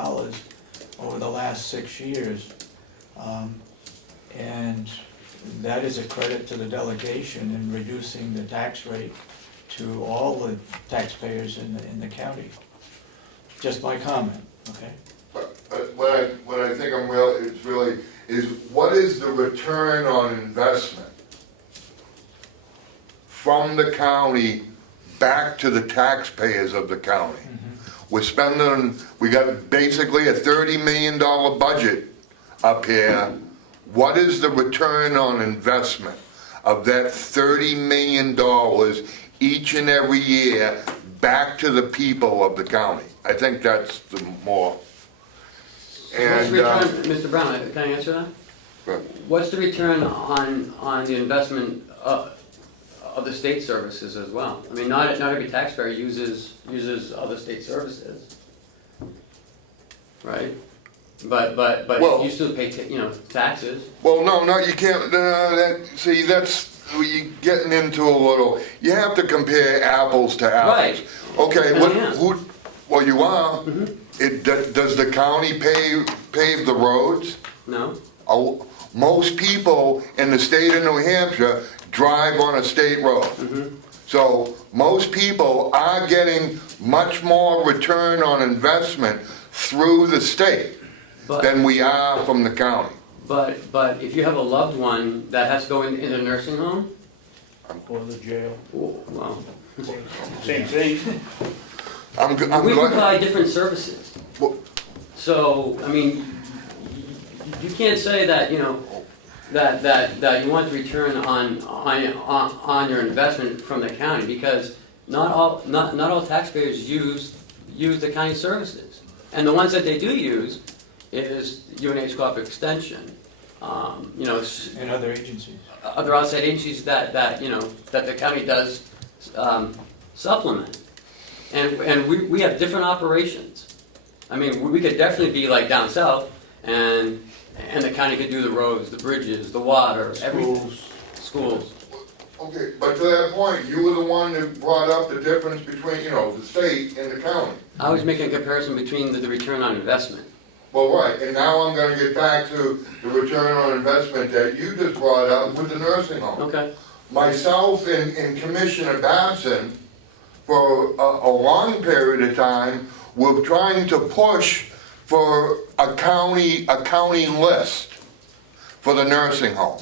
over the last 6 years. And that is a credit to the delegation in reducing the tax rate to all the taxpayers in the county. Just my comment, okay? But what I think it's really, is what is the return on investment from the county back to the taxpayers of the county? We're spending, we got basically a $30 million budget up here. What is the return on investment of that $30 million each and every year back to the people of the county? I think that's the more. What's And, the return, Mr. Brown, can I answer that? Right. What's the return on the investment of the state services as well? I mean, not every taxpayer uses other state services, right? But Well- you still pay, taxes. well, no, you can't, see, that's, you're getting into a little, you have to compare apples to apples. Right. Okay, And I am. well, you are. Mm-hmm. Does the county pave the roads? No? Most people in the state of New Hampshire drive on a state road. Mm-hmm. So most people are getting much more return on investment through the state than we are from the county. But if you have a loved one that has to go in a nursing home, Or the jail, well, same thing. I'm we glad. provide different services. Well- So, I mean, you can't say that, that you want the return on your investment from the county, because not all taxpayers use the county services. And the ones that they do use is UNH Cooperative Extension, And other agencies. other outside agencies that the county does supplement. And we have different operations. I mean, we could definitely be like down south, and the county could do the roads, the bridges, the water, everything. Schools. Okay, but to that point, you were the one that brought up the difference between, the state and the county. I was making a comparison between the return on investment. Well, right, and now I'm gonna get back to the return on investment that you just brought up with the nursing home. Okay. Myself and Commissioner Babson, for a long period of time, were trying to push for a county list for the nursing home.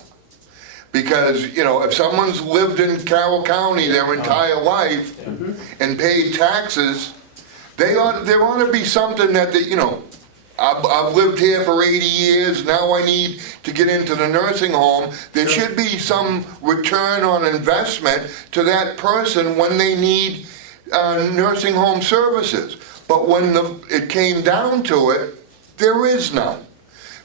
Because, if someone's lived in Carroll County their entire life and paid taxes, there ought to be something that I've lived here for 80 years, now I need to get into the nursing home. There should be some return on investment to that person when they need nursing home services. But when it came down to it, there is none.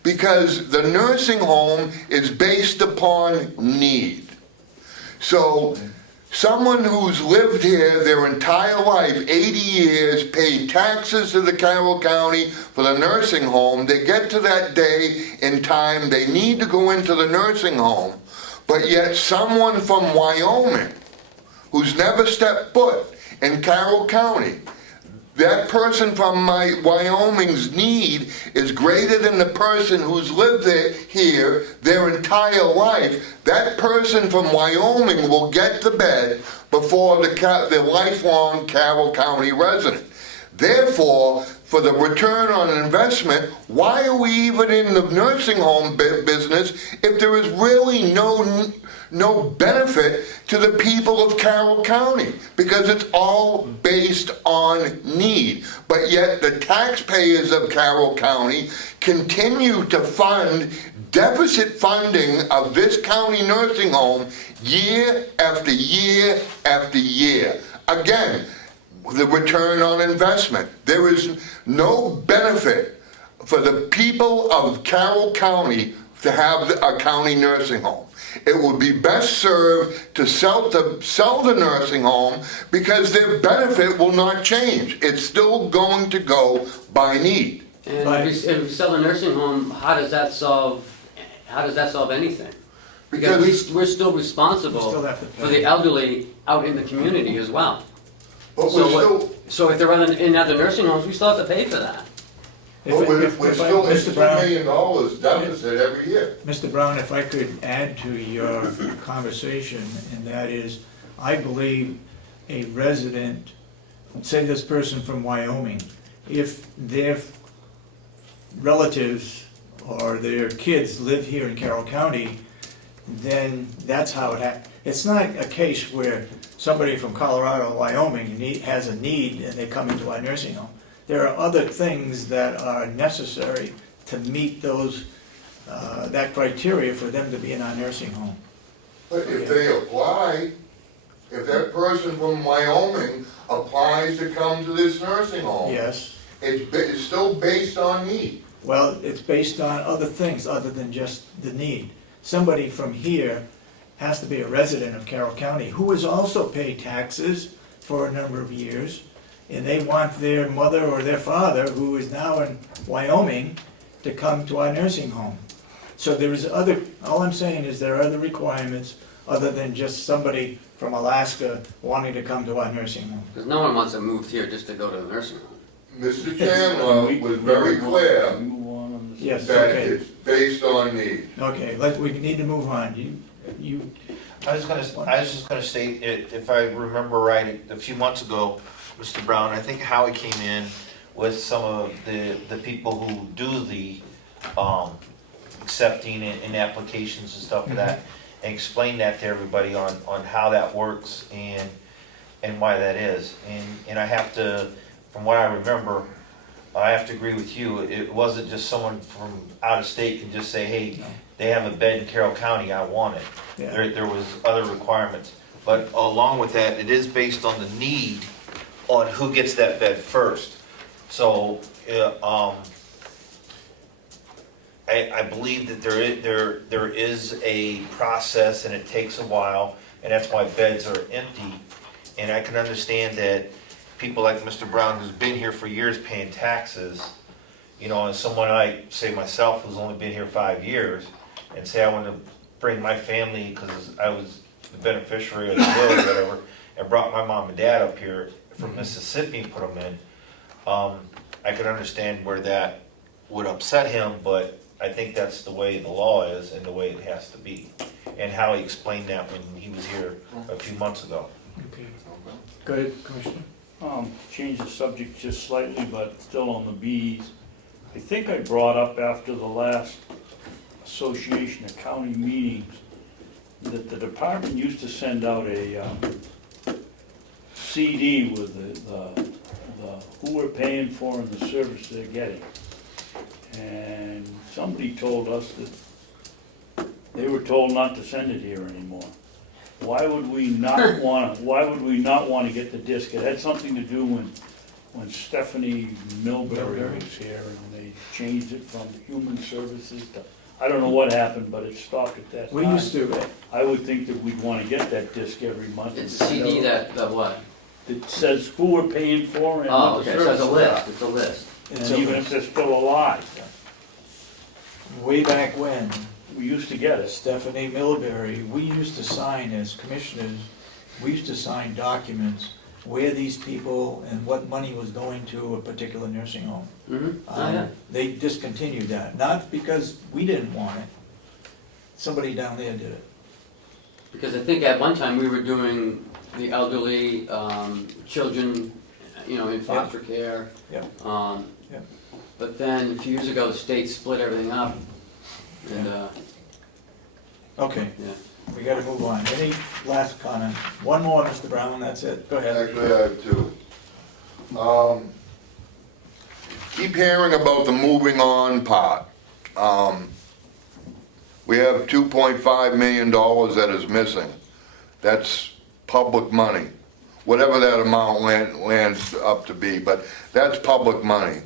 Because the nursing home is based upon need. So someone who's lived here their entire life, 80 years, paid taxes to the Carroll County for the nursing home, they get to that day in time, they need to go into the nursing home, but yet someone from Wyoming, who's never stepped foot in Carroll County, that person from Wyoming's need is greater than the person who's lived here their entire life. That person from Wyoming will get to bed before the lifelong Carroll County resident. Therefore, for the return on investment, why are we even in the nursing home business if there is really no benefit to the people of Carroll County? Because it's all based on need. But yet the taxpayers of Carroll County continue to fund deficit funding of this county nursing home year after year after year. Again, the return on investment. There is no benefit for the people of Carroll County to have a county nursing home. it would be best served to sell the nursing home because their benefit will not change. It's still going to go by need. And Right. if we sell the nursing home, how does that solve anything? Because we're still responsible We still have to pay. for the elderly out in the community as well. But So we're still, So if they're in other nursing homes, we still have to pay for that. but we're still, it's Mr. $2 Brown, million deficit every year. Mr. Brown, if I could add to your conversation, and that is, I believe a resident, say this person from Wyoming, if their relatives or their kids live here in Carroll County, then that's how it happens. It's not a case where somebody from Colorado, Wyoming has a need and they come into our nursing home. There are other things that are necessary to meet those, that criteria for them to be in our nursing home. But if they apply, if that person from Wyoming applies to come to this nursing home, Yes, it's still based on need. well, it's based on other things other than just the need. Somebody from here has to be a resident of Carroll County who has also paid taxes for a number of years, and they want their mother or their father, who is now in Wyoming, to come to our nursing home. So there is all I'm saying is there are other requirements other than just somebody from Alaska wanting to come to our nursing home. Because no one wants to move here just to go to the nursing home. Mr. Chandler was very clear Yes, that okay, it's based on need. okay, we need to move on. You, I was just gonna state, if I remember right, a few months ago, Mr. Brown, I think Howie came in with some of the people who do the, accepting in applications and stuff like that, and explained that to everybody on how that works and why that is. And I have to, from what I remember, I have to agree with you, it wasn't just someone from out of state can just say, hey, they have a bed in Carroll County, I want it. yeah. There was other requirements. But along with that, it is based on the need on who gets that bed first. So, I believe that there is a process and it takes a while, and that's why beds are empty. And I can understand that people like Mr. Brown, who's been here for years paying taxes, and someone like, say myself, who's only been here 5 years, and say I want to bring my family, because I was the beneficiary of the will or whatever, and brought my mom and dad up here from Mississippi and put them in, I could understand where that would upset him, but I think that's the way the law is and the way it has to be. And how he explained that when he was here a few months ago. Okay. Go ahead, Commissioner. Change the subject just slightly, but still on the bees. I think I brought up after the last Association of County meetings that the department used to send out a CD with the who we're paying for and the service they're getting. And somebody told us that they were told not to send it here anymore. Why would we not want to get the disc? It had something to do when Stephanie Millbury was here and they changed it from human services to, I don't know what happened, but it stopped at that time. We used to, I would think that we'd want to get that disc every month. It's a CD that what? It says who we're paying for and Oh, what the okay, so it's services a are. list, it's a list. And even if they're still alive, way back when, we used to get it. Stephanie Millbury, we used to sign as commissioners, we used to sign documents where these people and what money was going to a particular nursing home. Yeah. They discontinued that, not because we didn't want it. Somebody down there did it. Because I think at one time we were doing the elderly, children, in foster care. Yeah. Yeah. But then a few years ago, the state split everything up. And, Okay, yeah. we gotta move on. Any last comment? One more, Mr. Brown, that's it. Go ahead. Actually, I have two. Keep hearing about the moving on part. We have $2.5 million that is missing. That's public money, whatever that amount lands up to be, but that's public money.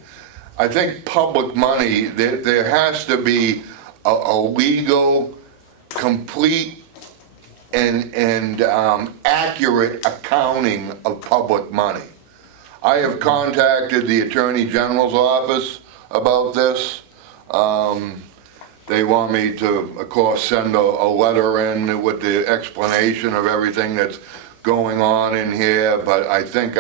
I think public money, there has to be a legal complete and accurate accounting of public money. I have contacted the Attorney General's office about this. They want me to, of course, send a letter in with the explanation of everything that's going on in here, but I think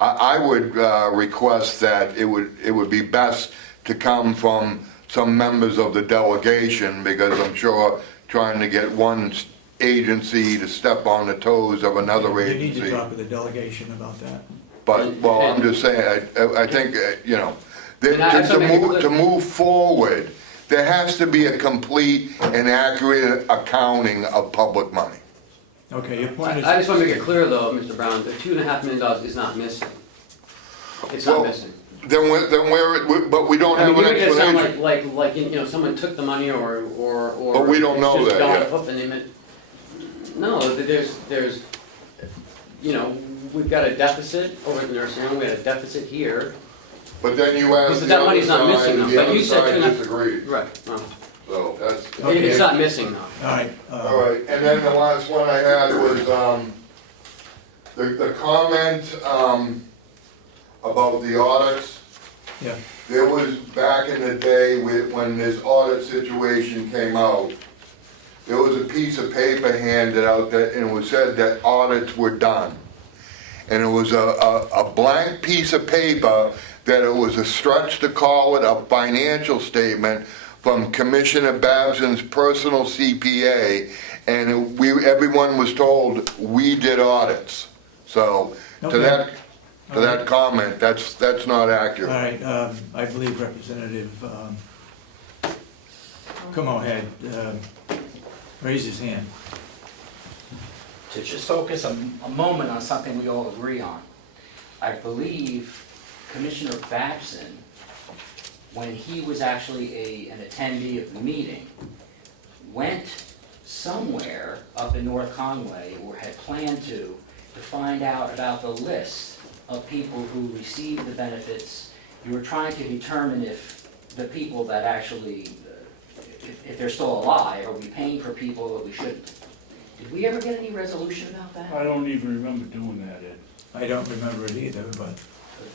I would request that it would be best to come from some members of the delegation, because I'm sure trying to get one agency to step on the toes of another You need agency. to talk with the delegation about that. But, well, I'm just saying, I think, you know, And I also make it to move forward, there has to be a complete and accurate accounting of public money. Okay, your point is. I just want to make it clear though, Mr. Brown, the $2.5 million is not missing. It's not Well, missing. Then where, but we don't I have mean, an you make it sound explanation. like, you know, someone took the money or. But we don't know it's just that gone yet. hoof and they meant, no, there's, you know, we've got a deficit over at the nursing home, we had a deficit here. But then you ask But the that other money's not side, missing and though, the but other you said side 2.5. disagrees. Right, no. So that's, Okay. It's not missing though. All right. all right. And then the last one I had was, the comment, about the audits. Yeah. There was, back in the day, when this audit situation came out, there was a piece of paper handed out that, and it was said that audits were done. And it was a blank piece of paper that it was a stretch to call it a financial statement from Commissioner Babson's personal CPA, and everyone was told, we did audits. So, to Okay. that comment, that's not All accurate. right, I believe Representative Comeau had raised his hand. To just focus a moment on something we all agree on. I believe Commissioner Babson, when he was actually an attendee of the meeting, went somewhere up in North Conway, or had planned to find out about the list of people who received the benefits. You were trying to determine if the people that actually, if they're still alive, are we paying for people that we shouldn't? Did we ever get any resolution about that? I don't even remember doing that, Ed. I don't remember it either, but.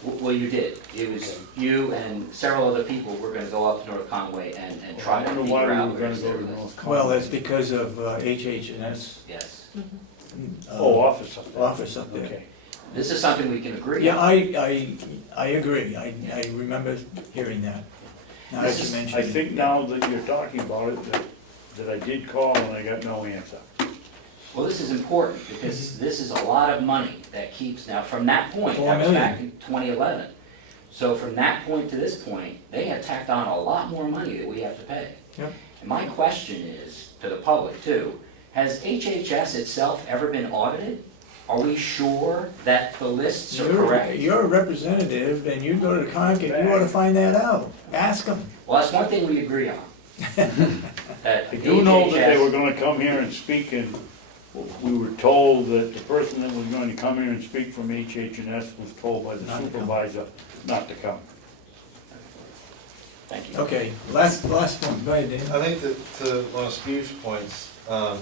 Well, you did. It was you and several other people were gonna go up to North Conway and try to I don't know why figure we out were where gonna go to they were. North Conway. Well, that's because of HH&S. Yes. Oh, office up there. Office up there. Okay. This is something we can agree Yeah, on. I agree. I remember hearing that. Now that you mention I it. think now that you're talking about it, that I did call and I got no answer. Well, this is important because this is a lot of money that keeps, now from that point, $4 that was million. back in 2011. So from that point to this point, they have tacked on a lot more money that we have to pay. Yep. And my question is, to the public too, has HHS itself ever been audited? Are we sure that the lists are correct? You're a representative and you go to Concord, you ought to find that out. Ask them. Well, that's one thing we agree on. That I do know that they were HHS, gonna come here and speak, and we were told that the person that was going to come here and speak from HH&S was told by the Not to come. supervisor not to come. thank you. Okay, last one. Go ahead, Dan. I think that to one of Steve's points, and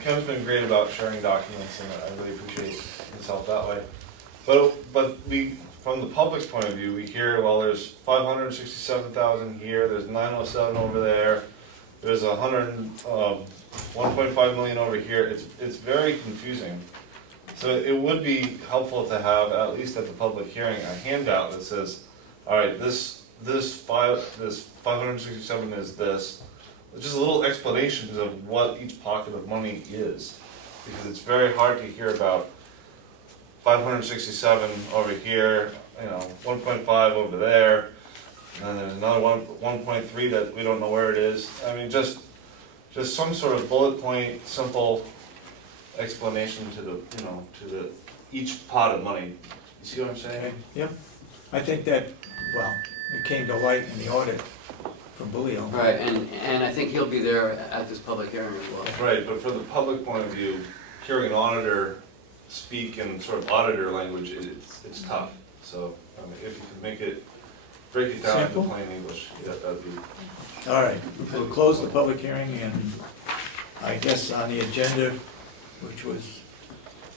Kim's been great about sharing documents, and I really appreciate his help that way. But we, from the public's point of view, we hear, well, there's 567,000 here, there's 907 over there, there's 1.5 million over here. It's very confusing. So it would be helpful to have, at least at the public hearing, a handout that says, all right, this 567 is this. Just a little explanations of what each pocket of money is, because it's very hard to hear about 567 over here, 1.5 over there, and then there's another 1.3 that we don't know where it is. I mean, just some sort of bullet point, simple explanation to the each pot of money. You see what I'm saying? Okay, yep. I think that, well, it came to light in the audit from Bulio. Right, and I think he'll be there at this public hearing as well. Right, but from the public point of view, hearing an auditor speak in sort of auditor language, it's tough. So if you could break it down Simple? into plain English, that'd be. All right, we'll close the public hearing and I guess on the agenda, which was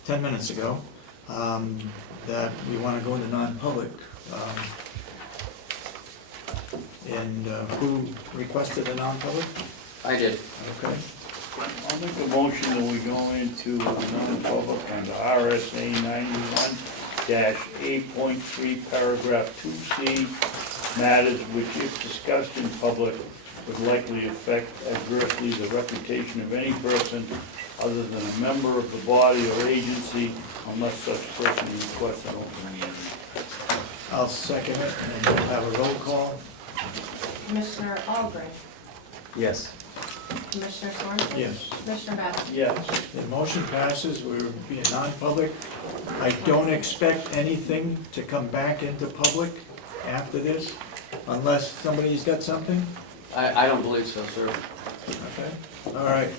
10 minutes ago, that we want to go into non-public. And who requested a non-public? I did. Okay. I'll make a motion that we go into non-public under RSA 91-8.3, paragraph 2C, matters which if discussed in public would likely affect adversely the reputation of any person other than a member of the body or agency unless such person requests an open meeting. I'll second it, and we'll have a roll call. Commissioner Algren, Yes. Commissioner Sorensen? Yes. Commissioner Babson? Yes. The motion passes, we will be in non-public. I don't expect anything to come back into public after this, unless somebody's got something. I don't believe so, sir. Okay, all right.